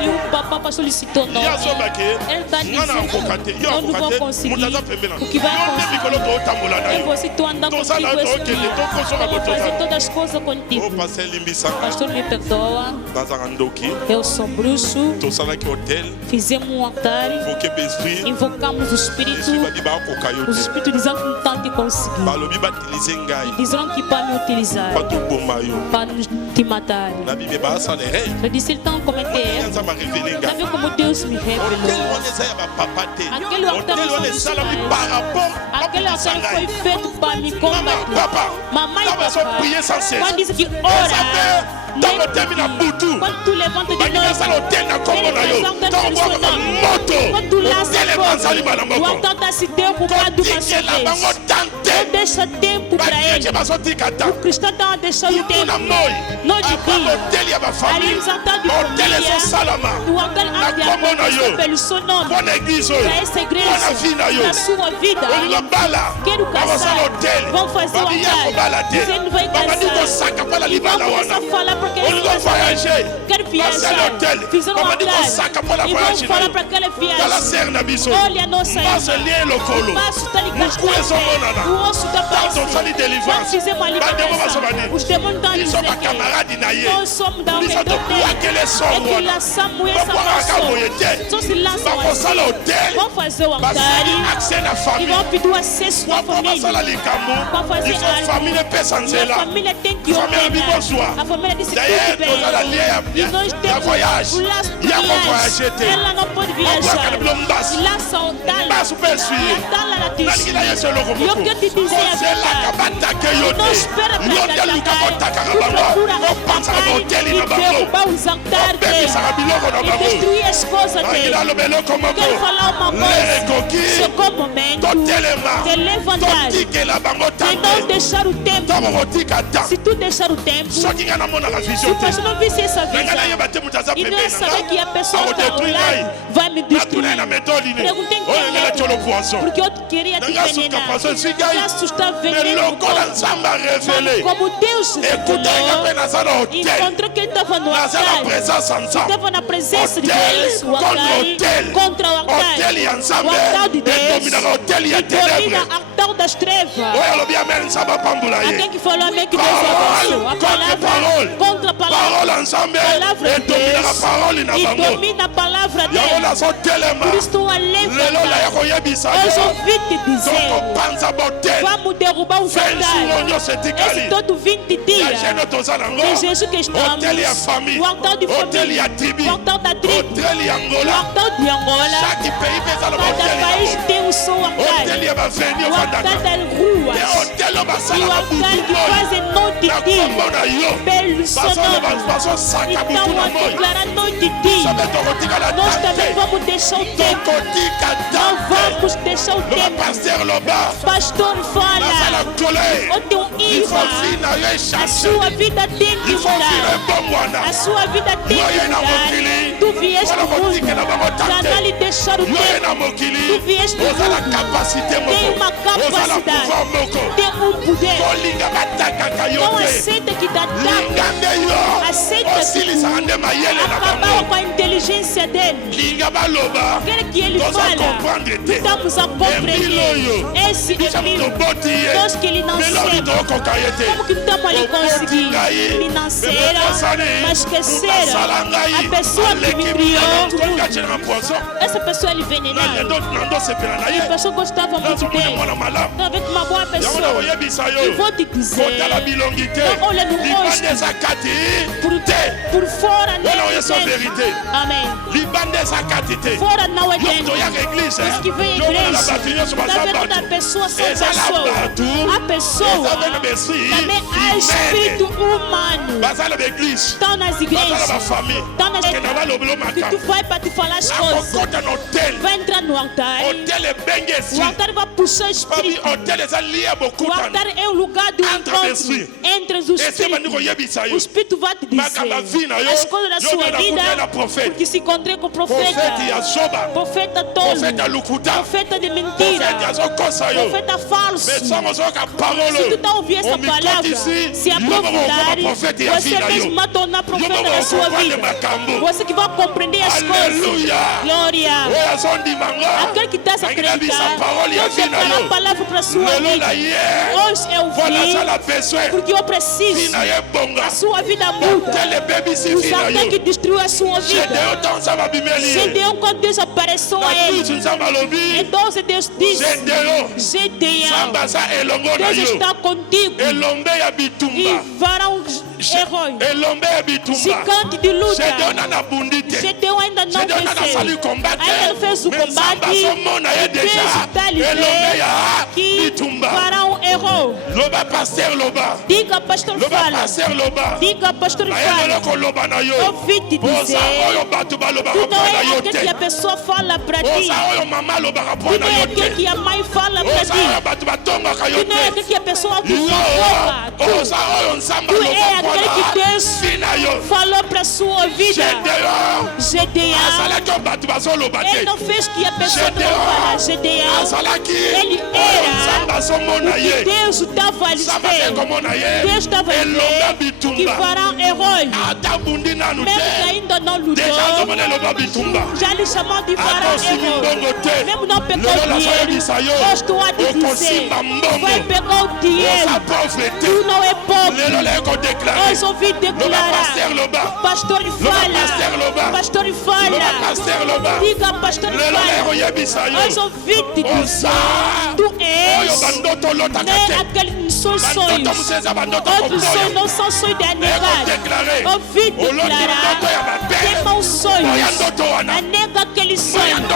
e o papá pastor lhe citou nome. Ele está dizendo: eu não vou conseguir. O que vai conseguir é você tu andar comigo esse dia. Eu vou fazer todas as coisas contigo. Pastor, me perdoa. Eu sou bruxo. Fizemos um altar. Invocamos o Espírito. Os Espíritos dizem que não está te conseguir. E dizem que para me utilizar, para te matar. Eu disse, então cometer erro. Está vendo como Deus me revelou? Aquele altar não foi dos pais. Aquele altar foi feito para me combater. Mamãe e papai, quando diz que ora, quando tu levanta de novo, quando tu lança fogo, o altar está se derrubado uma só vez. Não deixa tempo para ele. O cristão está a deixar o tempo. Não de dia. Ali nos altares de família, o altar há de amor pelo seu nome. Para essa igreja, na sua vida. Quero casar. Vão fazer o altar. Dizendo vai casar. E vão começar a falar porque ele quer viajar. Fizeram um altar. E vão falar para aquela viagem. Olha a nossa irmã. O passo está ligado na fé. O osso está parecendo. Quando fizemos a libertação, os demônios estão a dizer que nós somos da redor dele. É que lançamos essa maçã. Só se lançam assim. Vão fazer o altar. E vão pedir a acesso à família. Para fazer algo. A família tem que ordenar. A família disse tudo bem. E nós temos o laço de viagem. Ela não pode viajar. E lá saudade. E eu quero te dizer a verdade. Não espera para atacar. Procura atacar e derrubar os altares dele. E destruir as coisas dele. Quero falar uma coisa. Chegou o momento de levantar. De não deixar o tempo. Se tu deixar o tempo, se o pastor não visse essa visão e não saber que a pessoa está ao lado vai me destruir. Perguntei quem é, porque eu queria te envenenar. Isso está veneno. Como Deus revelou, encontrou que ele estava no altar. Estava na presença de Deus, o altar contra o altar. O altar de Deus e domina o altar das trevas. Alguém que falou amém que Deus abençoe. A palavra contra a palavra de Deus e domina a palavra dele. Por isso estou a levantar. Hoje ouvi te dizer, vamos derrubar os altares. Esse todo 20 dias de Jesus que estamos, o altar de família, o altar da tribo, o altar de Angola. Cada país tem o seu altar. O altar das ruas e o altar que fazem noite e dia pelo seu nome. Então vamos declarar noite e dia. Nós também vamos deixar o tempo. Não vamos deixar o tempo. Pastor fala, o teu ira, a sua vida tem que mudar. A sua vida tem que mudar. Tu vieste no mundo, já não lhe deixar o tempo. Tu vieste no mundo, tem uma capacidade, tem um poder. Não aceita que te ataca. Aceita que acabou com a inteligência dele. Quer que ele fale, estamos a compreender. Esse inimigo, nós que ele não serve. Como que estamos ali conseguindo? Me nasceram, mas esqueceram. A pessoa que me criou, essa pessoa ele envenenada. E a pessoa gostava muito dele. Então vê que uma boa pessoa. E vou te dizer, não olha no rosto. Por fora não é dentro. Amém. Fora não é dentro. Os que vem à igreja, está vendo da pessoa só pessoa. A pessoa também há espírito humano. Estão nas igrejas, estão nas igrejas. Que tu vai para te falar as coisas. Vai entrar no altar. O altar vai puxar o espírito. O altar é o lugar do encontro entre os espíritos. O espírito vai te dizer as coisas da sua vida. Porque se encontrei com o profeta tolo, profeta de mentira, profeta falso. Se tu está ouvindo essa palavra, se aprofundar, você mesmo vai tornar profeta da sua vida. Você que vai compreender as coisas. Glória. Aquele que está se acreditar, você falar a palavra para a sua vida. Hoje eu vi, porque eu preciso. A sua vida muda. Os ataques que destruiu a sua vida. Gedeão, quando Deus apareceu a ele, então Deus disse: Gedeão, Deus está contigo e farão herói, gigante de luta. Gedeão ainda não venceu, ainda fez o combate e Deus está lhe dizendo que farão herói. Diga, pastor, fala. Diga, pastor, fala. Eu ouvi te dizer, tu não é aquele que a pessoa fala para ti. Tu não é aquele que a mãe fala para ti. Tu não é aquele que a pessoa te fofoca. Tu é aquele que Deus falou para a sua vida. Gedeão, ele não fez que a pessoa não fala. Gedeão, ele era o que Deus estava a dizer. Deus estava a dizer que farão herói. Mesmo que ainda não lutou, já lhe chamou de farão herói. Mesmo não pegou o dinheiro, eu estou a te dizer, vai pegar o dinheiro. Tu não é pobre. Hoje ouvi declarar, pastor fala, pastor fala. Diga pastor fala. Hoje ouvi-te dizer, tu és aquele são sonhos. Outros sonhos não são sonhos de anegar. Ouvi declarar, tem maus sonhos. Anega aquele sonho.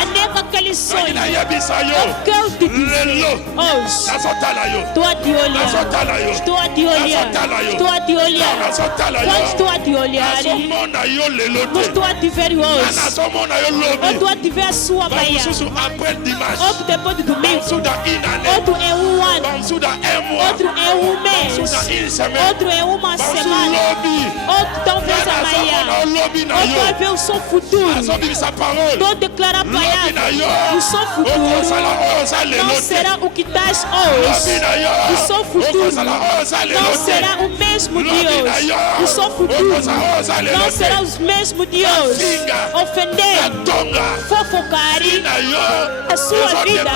Anega aquele sonho. Eu quero te dizer, hoje, estou a te olhar. Estou a te olhar. Estou a te olhar. Quando estou a te olhar, não estou a te ver hoje. Eu estou a te ver a sua manhã. Outro depois de domingo. Outro é um ano. Outro é um mês. Outro é uma semana. Outro talvez amanhã. Outro talvez o seu futuro. Estou declarando amanhã. O seu futuro não será o que estás hoje. O seu futuro não será o mesmo de hoje. O seu futuro não será o mesmo de hoje. Ofender, fofocar a sua vida.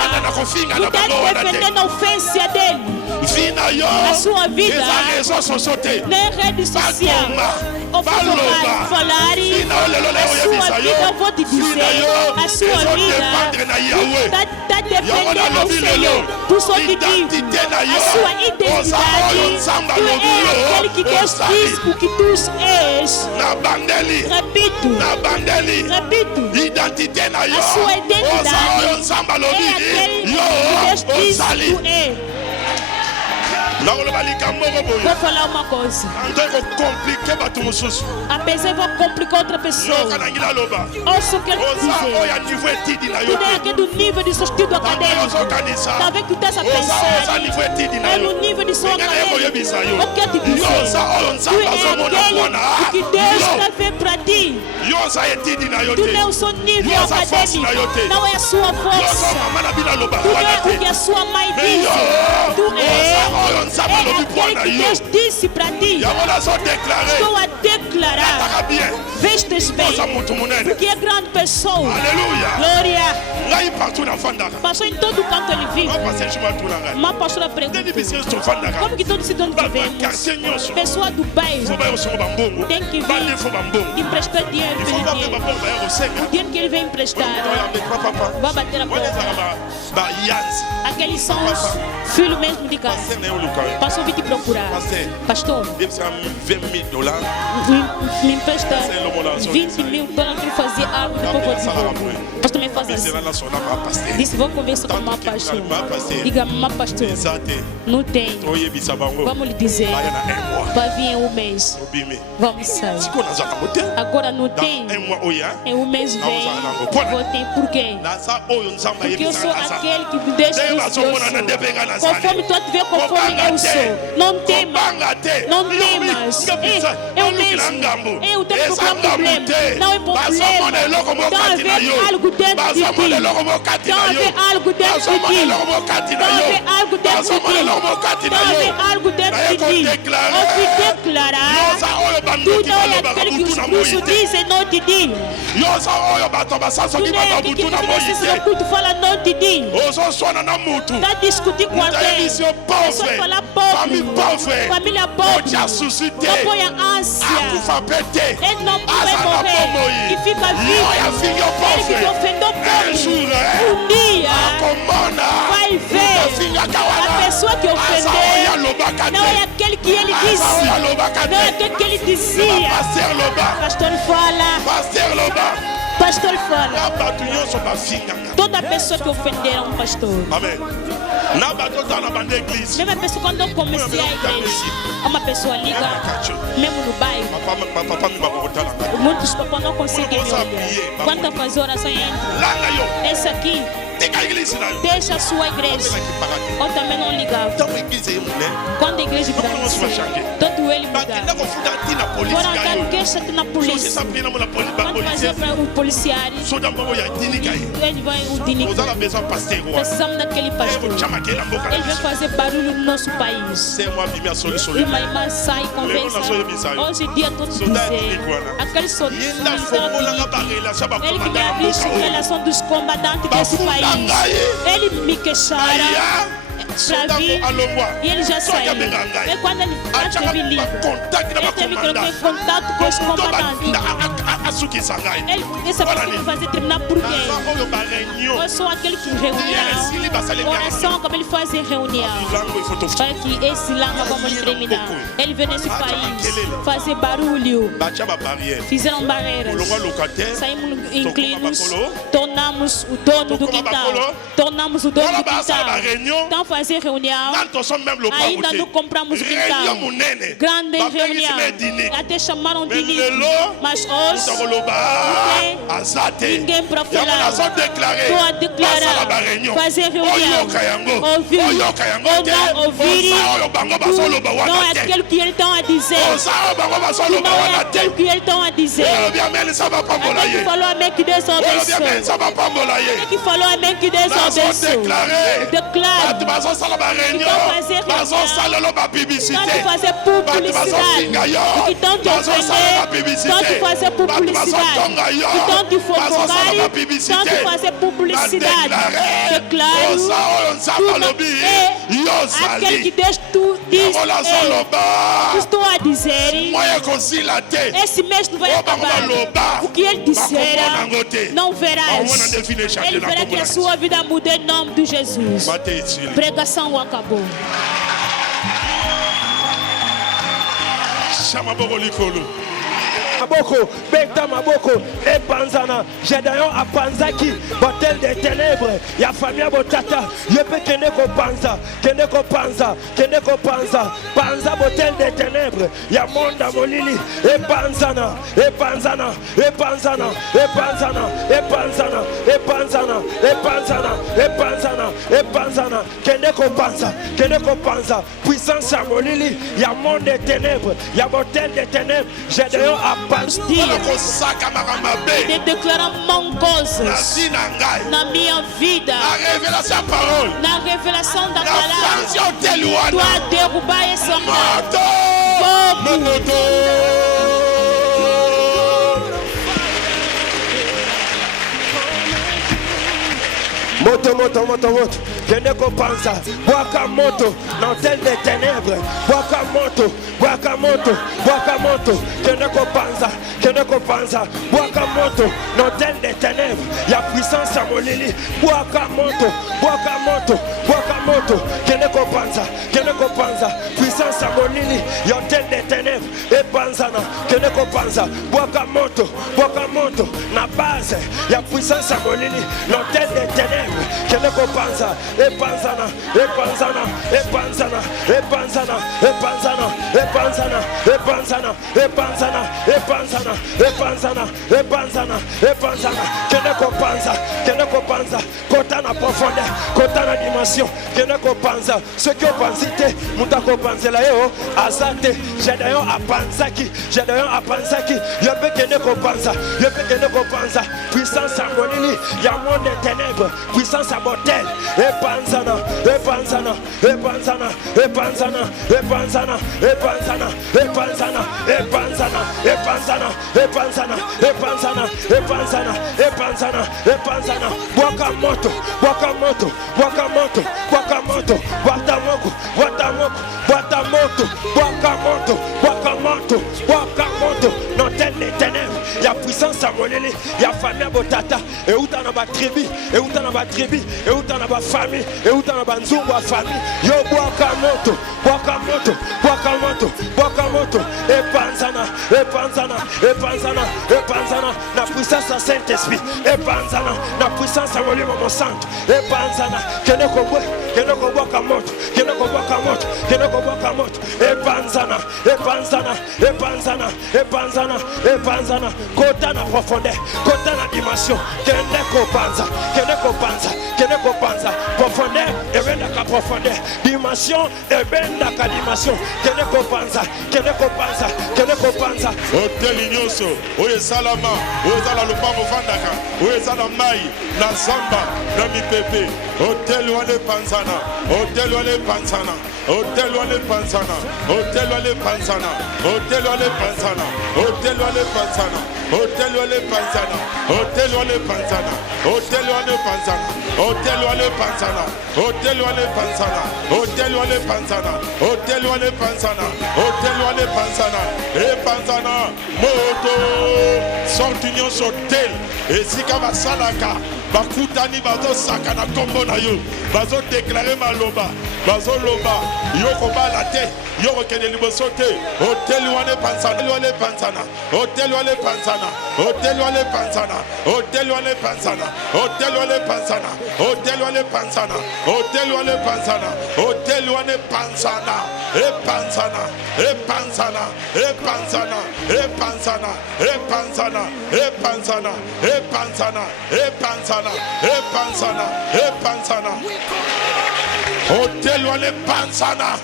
Tu deve defender na ofensa dele. A sua vida nem rede social. Ou fofocar, falar. A sua vida, eu vou te dizer, a sua vida está defendendo o Senhor. Tu só te digo, a sua identidade, tu és aquele que Deus diz o que tu és. Repito, a sua identidade é aquele que Deus diz que tu és. Vou falar uma coisa. Apesar de vou complicar outra pessoa. Ouça o que eu dizer. Tu é aquele do nível de seu estudo acadêmico. Talvez tu estás a pensar. É no nível de seu acadêmico. Eu quero te dizer. Tu é aquele que Deus está vendo para ti. Tu não é o seu nível acadêmico. Não é a sua força. Tu é o que a sua mãe disse. Tu é aquele que Deus disse para ti. Estou a declarar. Vestes bem. Porque é grande pessoa. Glória. Passou em todo canto ele vive. Uma pastora pergunta: como que todos se dão de vivemos? Pessoa do bairro tem que vir emprestar dinheiro. O dinheiro que ele vem emprestar vai bater a porta. Aqueles são os filhos mesmo de casa. Pastor, vim te procurar. Pastor, me empresta $20,000 que eu fazia algo depois vou desenvolver. Pastor, me faz assim. Disse, vou conversar com uma pastor. Diga, uma pastor, não tem. Vamos lhe dizer, vai vir em um mês. Vamos sair. Agora não tem. Em um mês vem. Vou ter. Por quê? Porque eu sou aquele que me deixa que eu sou. Conforme tu te vê, conforme eu sou. Não temas. Não temas. Eu mesmo. Eu tenho um problema. Não é problema. Não haver algo dentro de ti. Não haver algo dentro de ti. Não haver algo dentro de ti. Não haver algo dentro de ti. Eu te declarar. Tu não é aquele que os cursos dizem, não te digo. Tu não é aquele que precisa no culto fala, não te digo. Está discutindo com alguém. Só falar pobre. Família pobre. Não põe a ânsia. Ele não vai morrer. Que fica vivo. Ele que te ofendeu pobre. Um dia vai ver a pessoa que ofendeu. Não é aquele que ele disse. Não é aquele que ele dizia. Pastor fala. Pastor fala. Toda pessoa que ofenderam um pastor. Amém. Mesma pessoa, quando eu comecei a igreja, uma pessoa liga, mesmo no bairro, muitos papás não conseguem me olhar. Quando eu faço oração, entra. Esse aqui deixa a sua igreja. Eu também não ligava. Quando a igreja grande, todo ele mudava. Agora andando queixa-te na polícia. Quando fazer para o policiário, ele vai o Dinico. Precisamos daquele pastor. Ele vai fazer barulho no nosso país. Uma irmã sai e conversa. Hoje em dia todos dizem aquele soldado ele que me abriu a relação dos combatantes desse país. Ele me queixara. Flavie, il j'essaye. Et quand elle a été libre, elle t'a mis contact com os combattantes. Elle s'est faisait terminar por quê? Eu sou aquele que reunia. Oração como ele fazia reunião. Para que esse lama vamos terminar. Ele veio nesse país fazer barulho. Fizeram barreiras. Saímos inclinos. Tornamos o dono do quintal. Tornamos o dono do quintal. Então fazer reunião. Ainda não compramos o quintal. Grande reunião. Até chamaram de livro. Mas hoje ninguém para falar. Estou a declarar. Fazer reunião. Ouvir. Ou ouvir. Não é aquilo que eles estão a dizer. Não é aquilo que eles estão a dizer. Aquele que falou amém que Deus abençoe. Aquele que falou amém que Deus abençoe. Declare. Então fazer fazer publicidade. Que estão te ofender. Estão te fazer publicidade. Que estão te fofocar. Estão te fazer publicidade. Declaro. Aquele que Deus diz. Estou a dizer. Esse mês não vai acabar. O que ele disser, não verás. Ele verá que a sua vida muda em nome de Jesus. Pregação acabou. Chama Bogolikolo. Maboko, Beta Maboko, et Panzana, Gédéon à Panzaki, Bordel des ténèbres, ya famille Botata, Yepe Keneko Panza, Keneko Panza, Keneko Panza, Panza Botel des ténèbres, ya Monda Molili, et Panzana, et Panzana, et Panzana, et Panzana, et Panzana, et Panzana, et Panzana, et Panzana, et Panzana, Keneko Panza, Keneko Panza, puissance à Molili, ya Monde des ténèbres, ya Botel des ténèbres, Gédéon à de declarar coisas na minha vida, na revelação da palavra, tu a derrubar essa Moto, moto, moto, moto. Keneko Panza, Boaka Moto, l'antenne des ténèbres. Boaka Moto, Boaka Moto, Boaka Moto. Keneko Panza, Keneko Panza, Boaka Moto, l'antenne des ténèbres. Il y a puissance à Molili. Boaka Moto, Boaka Moto, Boaka Moto. Keneko Panza, Keneko Panza, puissance à Molili. L'antenne des ténèbres. Et Panzana, Keneko Panza, Boaka Moto, Boaka Moto. Na base, il y a puissance à Molili. L'antenne des ténèbres. Keneko Panza, et Panzana, et Panzana, et Panzana, et Panzana, et Panzana, et Panzana, et Panzana, et Panzana, et Panzana, et Panzana, et Panzana, et Panzana, Keneko Panza, Keneko Panza, Kotana profondeur, Kotana dimension, Keneko Panza, ce que vous pensez, Moutako Panzela, Azate, Gédéon à Panzaki, Gédéon à Panzaki, Yabé Keneko Panza, Yabé Keneko Panza, puissance à Molili, Yamon des ténèbres, puissance à Botel, et Panzana, et Panzana, et Panzana, et Panzana, et Panzana, et Panzana, et Panzana, et Panzana, et Panzana, et Panzana, et Panzana, et Panzana, et Panzana, et Panzana, Wakamoto, Wakamoto, Wakamoto, Wakamoto, Watamoko, Watamoko, Watamoto, Wakamoto, Wakamoto, Wakamoto, l'antenne des ténèbres, il y a puissance à Molili, il y a famille à Botata, et où t'en as ma tribu, et où t'en as ma tribu, et où t'en as ma famille, et où t'en as ma nzungu famille, yo Wakamoto, Wakamoto, Wakamoto, Wakamoto, et Panzana, et Panzana, et Panzana, et Panzana, la puissance à Saint-Esprit, et Panzana, la puissance à Molili mon centre, et Panzana, Keneko Wakamoto, Keneko Wakamoto, Keneko Wakamoto, et Panzana, et Panzana, et Panzana, et Panzana, et Panzana, Kotana profondeur, Kotana dimension, Keneko Panza, Keneko Panza, Keneko Panza, profondeur, et Bendaka profondeur, dimension, et Bendaka dimension, Keneko Panza, Keneko Panza, Keneko Panza. Hotel Ignoso, Oye Salama, Oye Zala Lupango Fandaka, Oye Zala Mai, La Samba, Nami pepe. Hotel Wale Pansana. Hotel Wale Pansana. Hotel Wale Pansana. Hotel Wale Pansana. Hotel Wale Pansana. Hotel Wale Pansana. Hotel Wale Pansana. Hotel Wale Pansana. Hotel Wale Pansana. Hotel Wale Pansana. Hotel Wale Pansana. Hotel Wale Pansana. Hotel Wale Pansana. Hotel Wale Pansana. Et Pansana. Moto. Sortunion Hotel. Et Sika Basalaka. Bakutani bazo sakana kombo na yo. Bazo déclarer maloba. Bazo loba. Yoko balate. Yoko kene liboso te. Hotel Wale Pansana. Wale Pansana. Hotel Wale Pansana. Hotel Wale Pansana. Hotel Wale Pansana. Hotel Wale Pansana. Hotel Wale Pansana. Hotel Wale Pansana. Hotel Wale Pansana. E Pansana. E Pansana. E Pansana. E Pansana. E Pansana. E Pansana. E Pansana. E Pansana. E Pansana. E Pansana. Hotel Wale Pansana.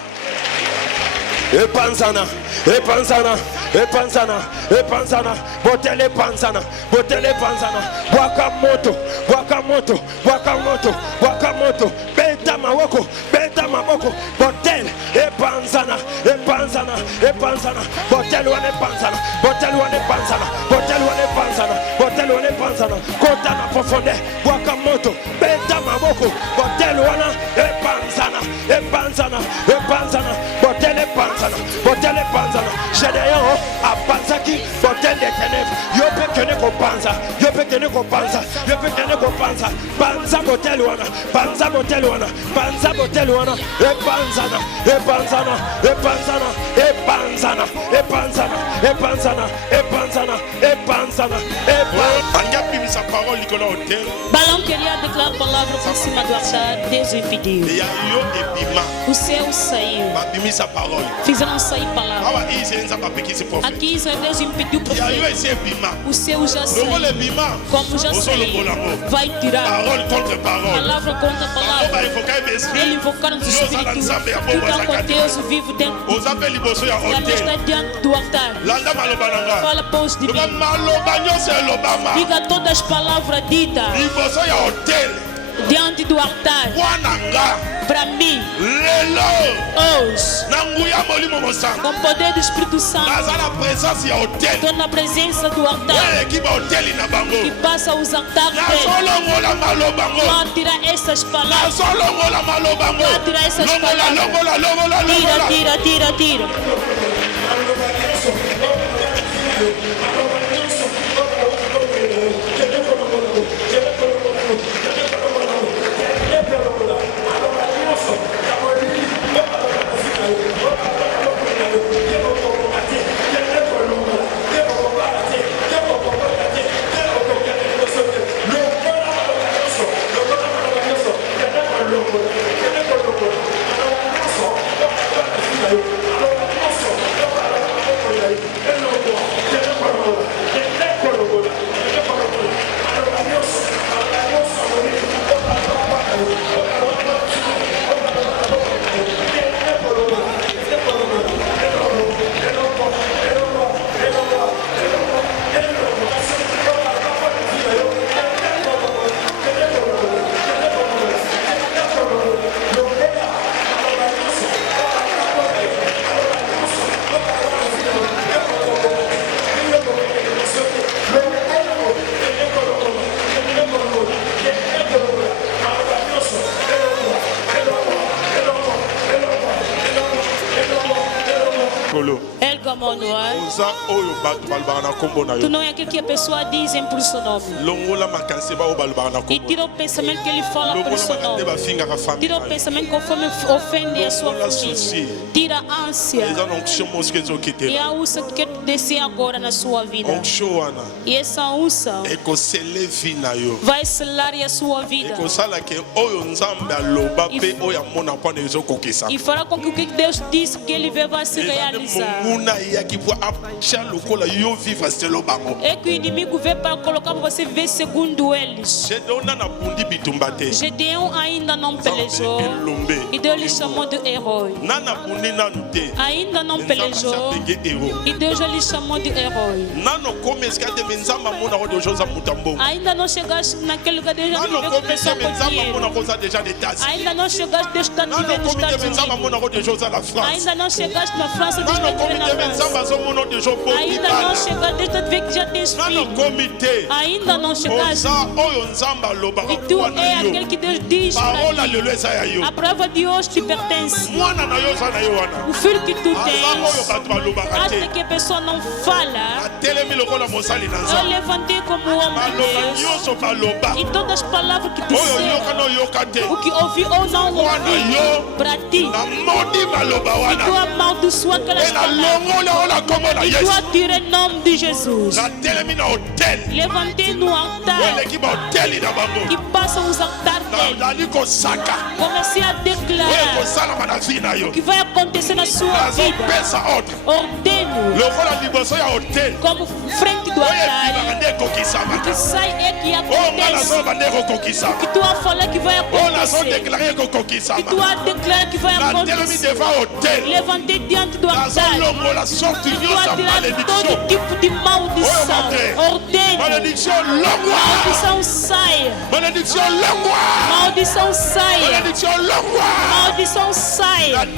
E Pansana. E Pansana. E Pansana. E Pansana. Botele Pansana. Botele Pansana. Wakamoto. Wakamoto. Wakamoto. Wakamoto. Beta mawoko. Beta mawoko. Botel. E Pansana. E Pansana. E Pansana. Botel Wale Pansana. Botel Wale Pansana. Botel Wale Pansana. Botel Wale Pansana. Kota na profonde. Wakamoto. Beta mawoko. Botel Wana. E Pansana. E Pansana. E Pansana. Botel E Pansana. Botel E Pansana. Gédéon a Pansaki. Botel des ténèbres. Yo pe kene ko panza. Yo pe kene ko panza. Yo pe kene ko panza. Panza Botel Wana. Panza Botel Wana. Panza Botel Wana. E Pansana. E Pansana. E Pansana. E Pansana. E Pansana. E Pansana. E Pansana. E Pansana. E Pansana. Anga sa parole Nicolas Hotel. Balão que ele declara a palavra por cima do altar, Deus impediu. E aí yo ebima. O céu saiu. Babimi sa parole. Fizeram sair palavra. Awa izenza papeki se profeta. Aqui Israel, Deus impediu o E aí yo profeta. ese ebima. O céu já Logo saiu. le bima. Como já saiu, vai tirar Parole contre parole. palavra contra On va palavra. invoquer mes Ele esprits. invocaram os Yo espíritos. zala nzambe ya Fica bobo com zakati. Deus vivo dentro. Aux appels liboso ya E ela está hotel. diante do altar. Landa maloba nanga. Fala pois de Loba mim. maloba nyose lobama. Diga todas as palavras ditas Liboso ya hotel. diante do altar. Wananga. Para mim, Lelo. hoje, Nanguya molimo mosanga. com o poder do Espírito Santo, Naza na présence ya hotel. estou na presença do altar. Ele kiba hotel na bango. Que passa a usar altar dele. Nazolongola malobango. Pode tirar essas palavras. Nazolongola malobango. Pode tirar essas Longola, palavras. longola, longola, Tira, longola. tira, tira, tira. El Gamonoa. Oza oyo bato balbaka na kombo na Tu yo. não é aquilo que a pessoa dizem por seu nome. Longola makanisi bao balbaka na E kombo. tira o pensamento que ele fala por Longola seu makande nome. bafingaka Tira o famille. pensamento conforme ofende a sua Longola família. souci. Tira a ânsia. Eza na onction mosuku E ezokitela. a unção que quer descer agora na sua vida. Onction wana E essa unção ekosele vi na yo. vai selar a sua vida. ekosala ke oyo nzambe aloba mpe oyo amona mpona ezokokisa. E fará com que o que Deus disse que ele vai se Eza nde realizar. monguna E que o inimigo veio para colocar você ver segundo eles. Gedeão ainda não pelejou e Deus lhe chamou de herói. Ainda não pelejou e Deus já lhe chamou de herói. Ainda não chegaste naquele lugar de Deus já viver com pessoa com dinheiro. Ainda não chegaste Deus está vivendo nos Estados Unidos. Ainda não chegaste na França, Deus está vivendo na França. Ainda não chegaste, Deus está vivendo que já tens filho. Ainda não chegaste. E tu é aquele que Deus diz para ti. A prova de hoje te pertence. O filho que tu tens, até que a pessoa não fala, eu levantei como homem de Deus. E todas as palavras que disseram, o que ouvi ou não ouvi, para ti, e tu amaldiçoa aquelas palavras, e tu atira em nome de Jesus. Levantei no altar que passam os altares dele. Comecei a declarar o que vai acontecer na sua vida. Ordeno como frente do altar. O que sai é que acontece. O que tu a falar que vai acontecer. O que tu a declarar que vai acontecer. Levantei diante do altar. E tu a tirar todo tipo de maldição. Ordeno. Maldição saia. Maldição saia. Maldição saia.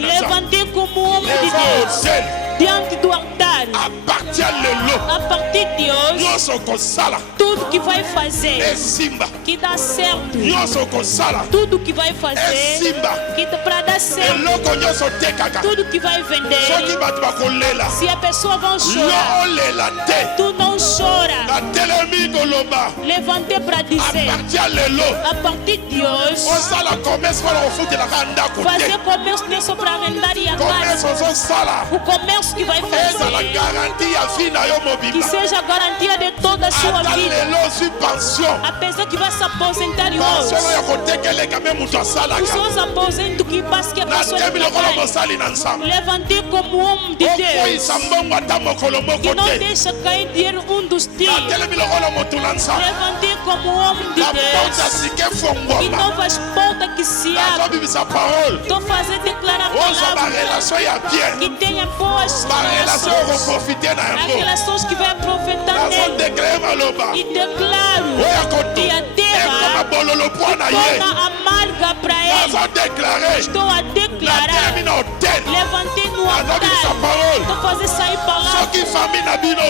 Levantei como homem de Deus diante do altar. A partir de hoje, tudo que vai fazer que dá certo, tudo que vai fazer que para dar certo, tudo que vai vender, se a pessoa vai chorar, tu não chora. Levantei para dizer, a partir de hoje, fazer comércio não é só para arrendar e a casa. O comércio que vai fazer que seja a garantia de toda a sua vida. Apesar que vai se aposentar hoje, os seus aposentos que passa que a pessoa levantei como homem de Deus que não deixa cair dinheiro dos dias. Levantei como homem de Deus e novas portas que se abrem. Estou fazendo declarar palavras que tenha boas relações, relações que vai aproveitar nele. E declaro que a terra torna amarga para ele. Estou a declarar. Levantei no altar. Estou fazendo sair palavras.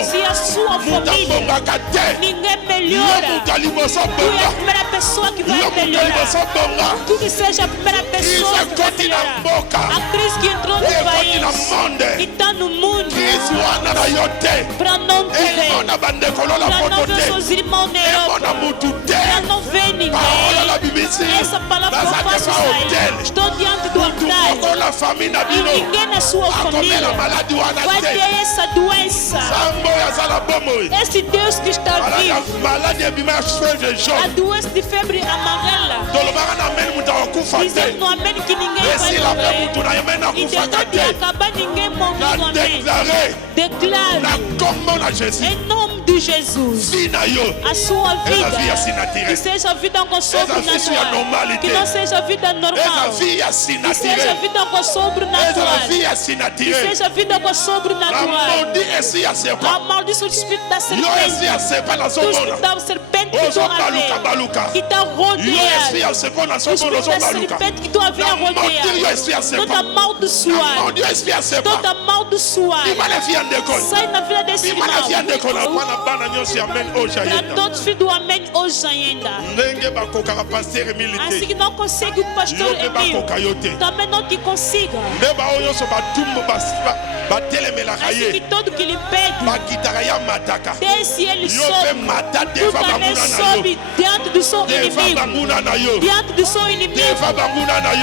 Se a sua família ninguém melhora, tu é a primeira pessoa que vai melhorar. Tu que seja a primeira pessoa que vai melhorar. A crise que entrou no país, que está no mundo, para não te ver, para não ver seus irmãos na Europa, para não ver ninguém. Essa palavra não faço sair. Estou diante do altar e ninguém na sua família vai ter essa doença. Esse Deus que está vivo, a doença de febre amarela, dizendo no amém que ninguém vai morrer. E depois de acabar ninguém morre no amém. Declaro em nome de Jesus a sua vida que seja vida com sobrenatural, que não seja vida normal, que seja vida com sobrenatural, que seja vida com sobrenatural. Amaldiçoa o espírito da serpente, o espírito da serpente que tu a ver, que está rodeado, o espírito da serpente que tu a ver rodeado, toda amaldiçoada, toda amaldiçoada, sai na vida desse mal. Para todos os filhos do amém hoje ainda. Assim que não consegue o pastor Emil, também não te consiga. Assim que todo que lhe pede, desce ele sobe, tu também sobe diante do seu inimigo, diante do seu inimigo,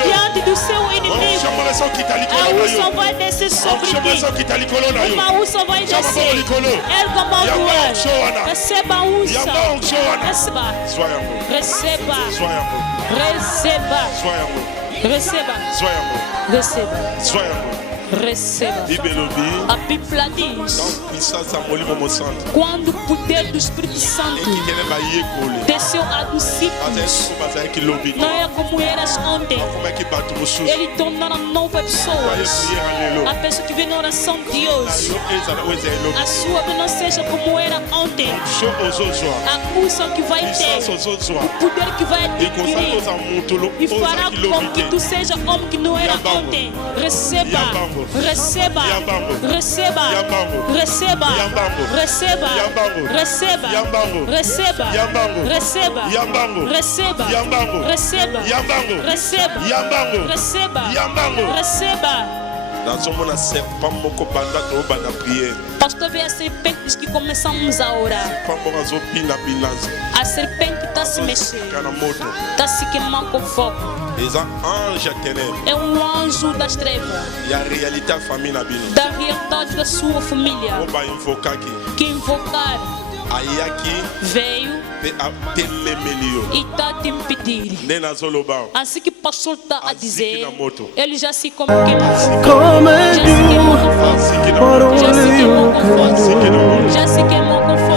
diante do seu inimigo. A unção vai descer sobre ti, uma unção vai descer. Erga a mão do ar, receba a unção, receba, receba, receba, receba, receba. Receba. A Bíblia diz: quando o poder do Espírito Santo desceu a dos sítios, não era como eras ontem. Ele tornou novas pessoas. A pessoa que vem na oração de hoje, a sua vida não seja como era ontem. A unção que vai ter, o poder que vai adquirir, e fará com que tu seja homem que não era ontem. Receba, receba, receba, receba, receba, receba, receba, receba, receba, receba, receba, receba, receba. Pastor, vê a serpente diz que começamos a orar. A serpente está se mexendo, está se queimando com fogo. É um anjo das trevas. Da realidade da sua família. Que invocar veio e está te impedir. Assim que o pastor está a dizer, ele já se queimou. Já se queimou com fogo. Já se queimou com fogo.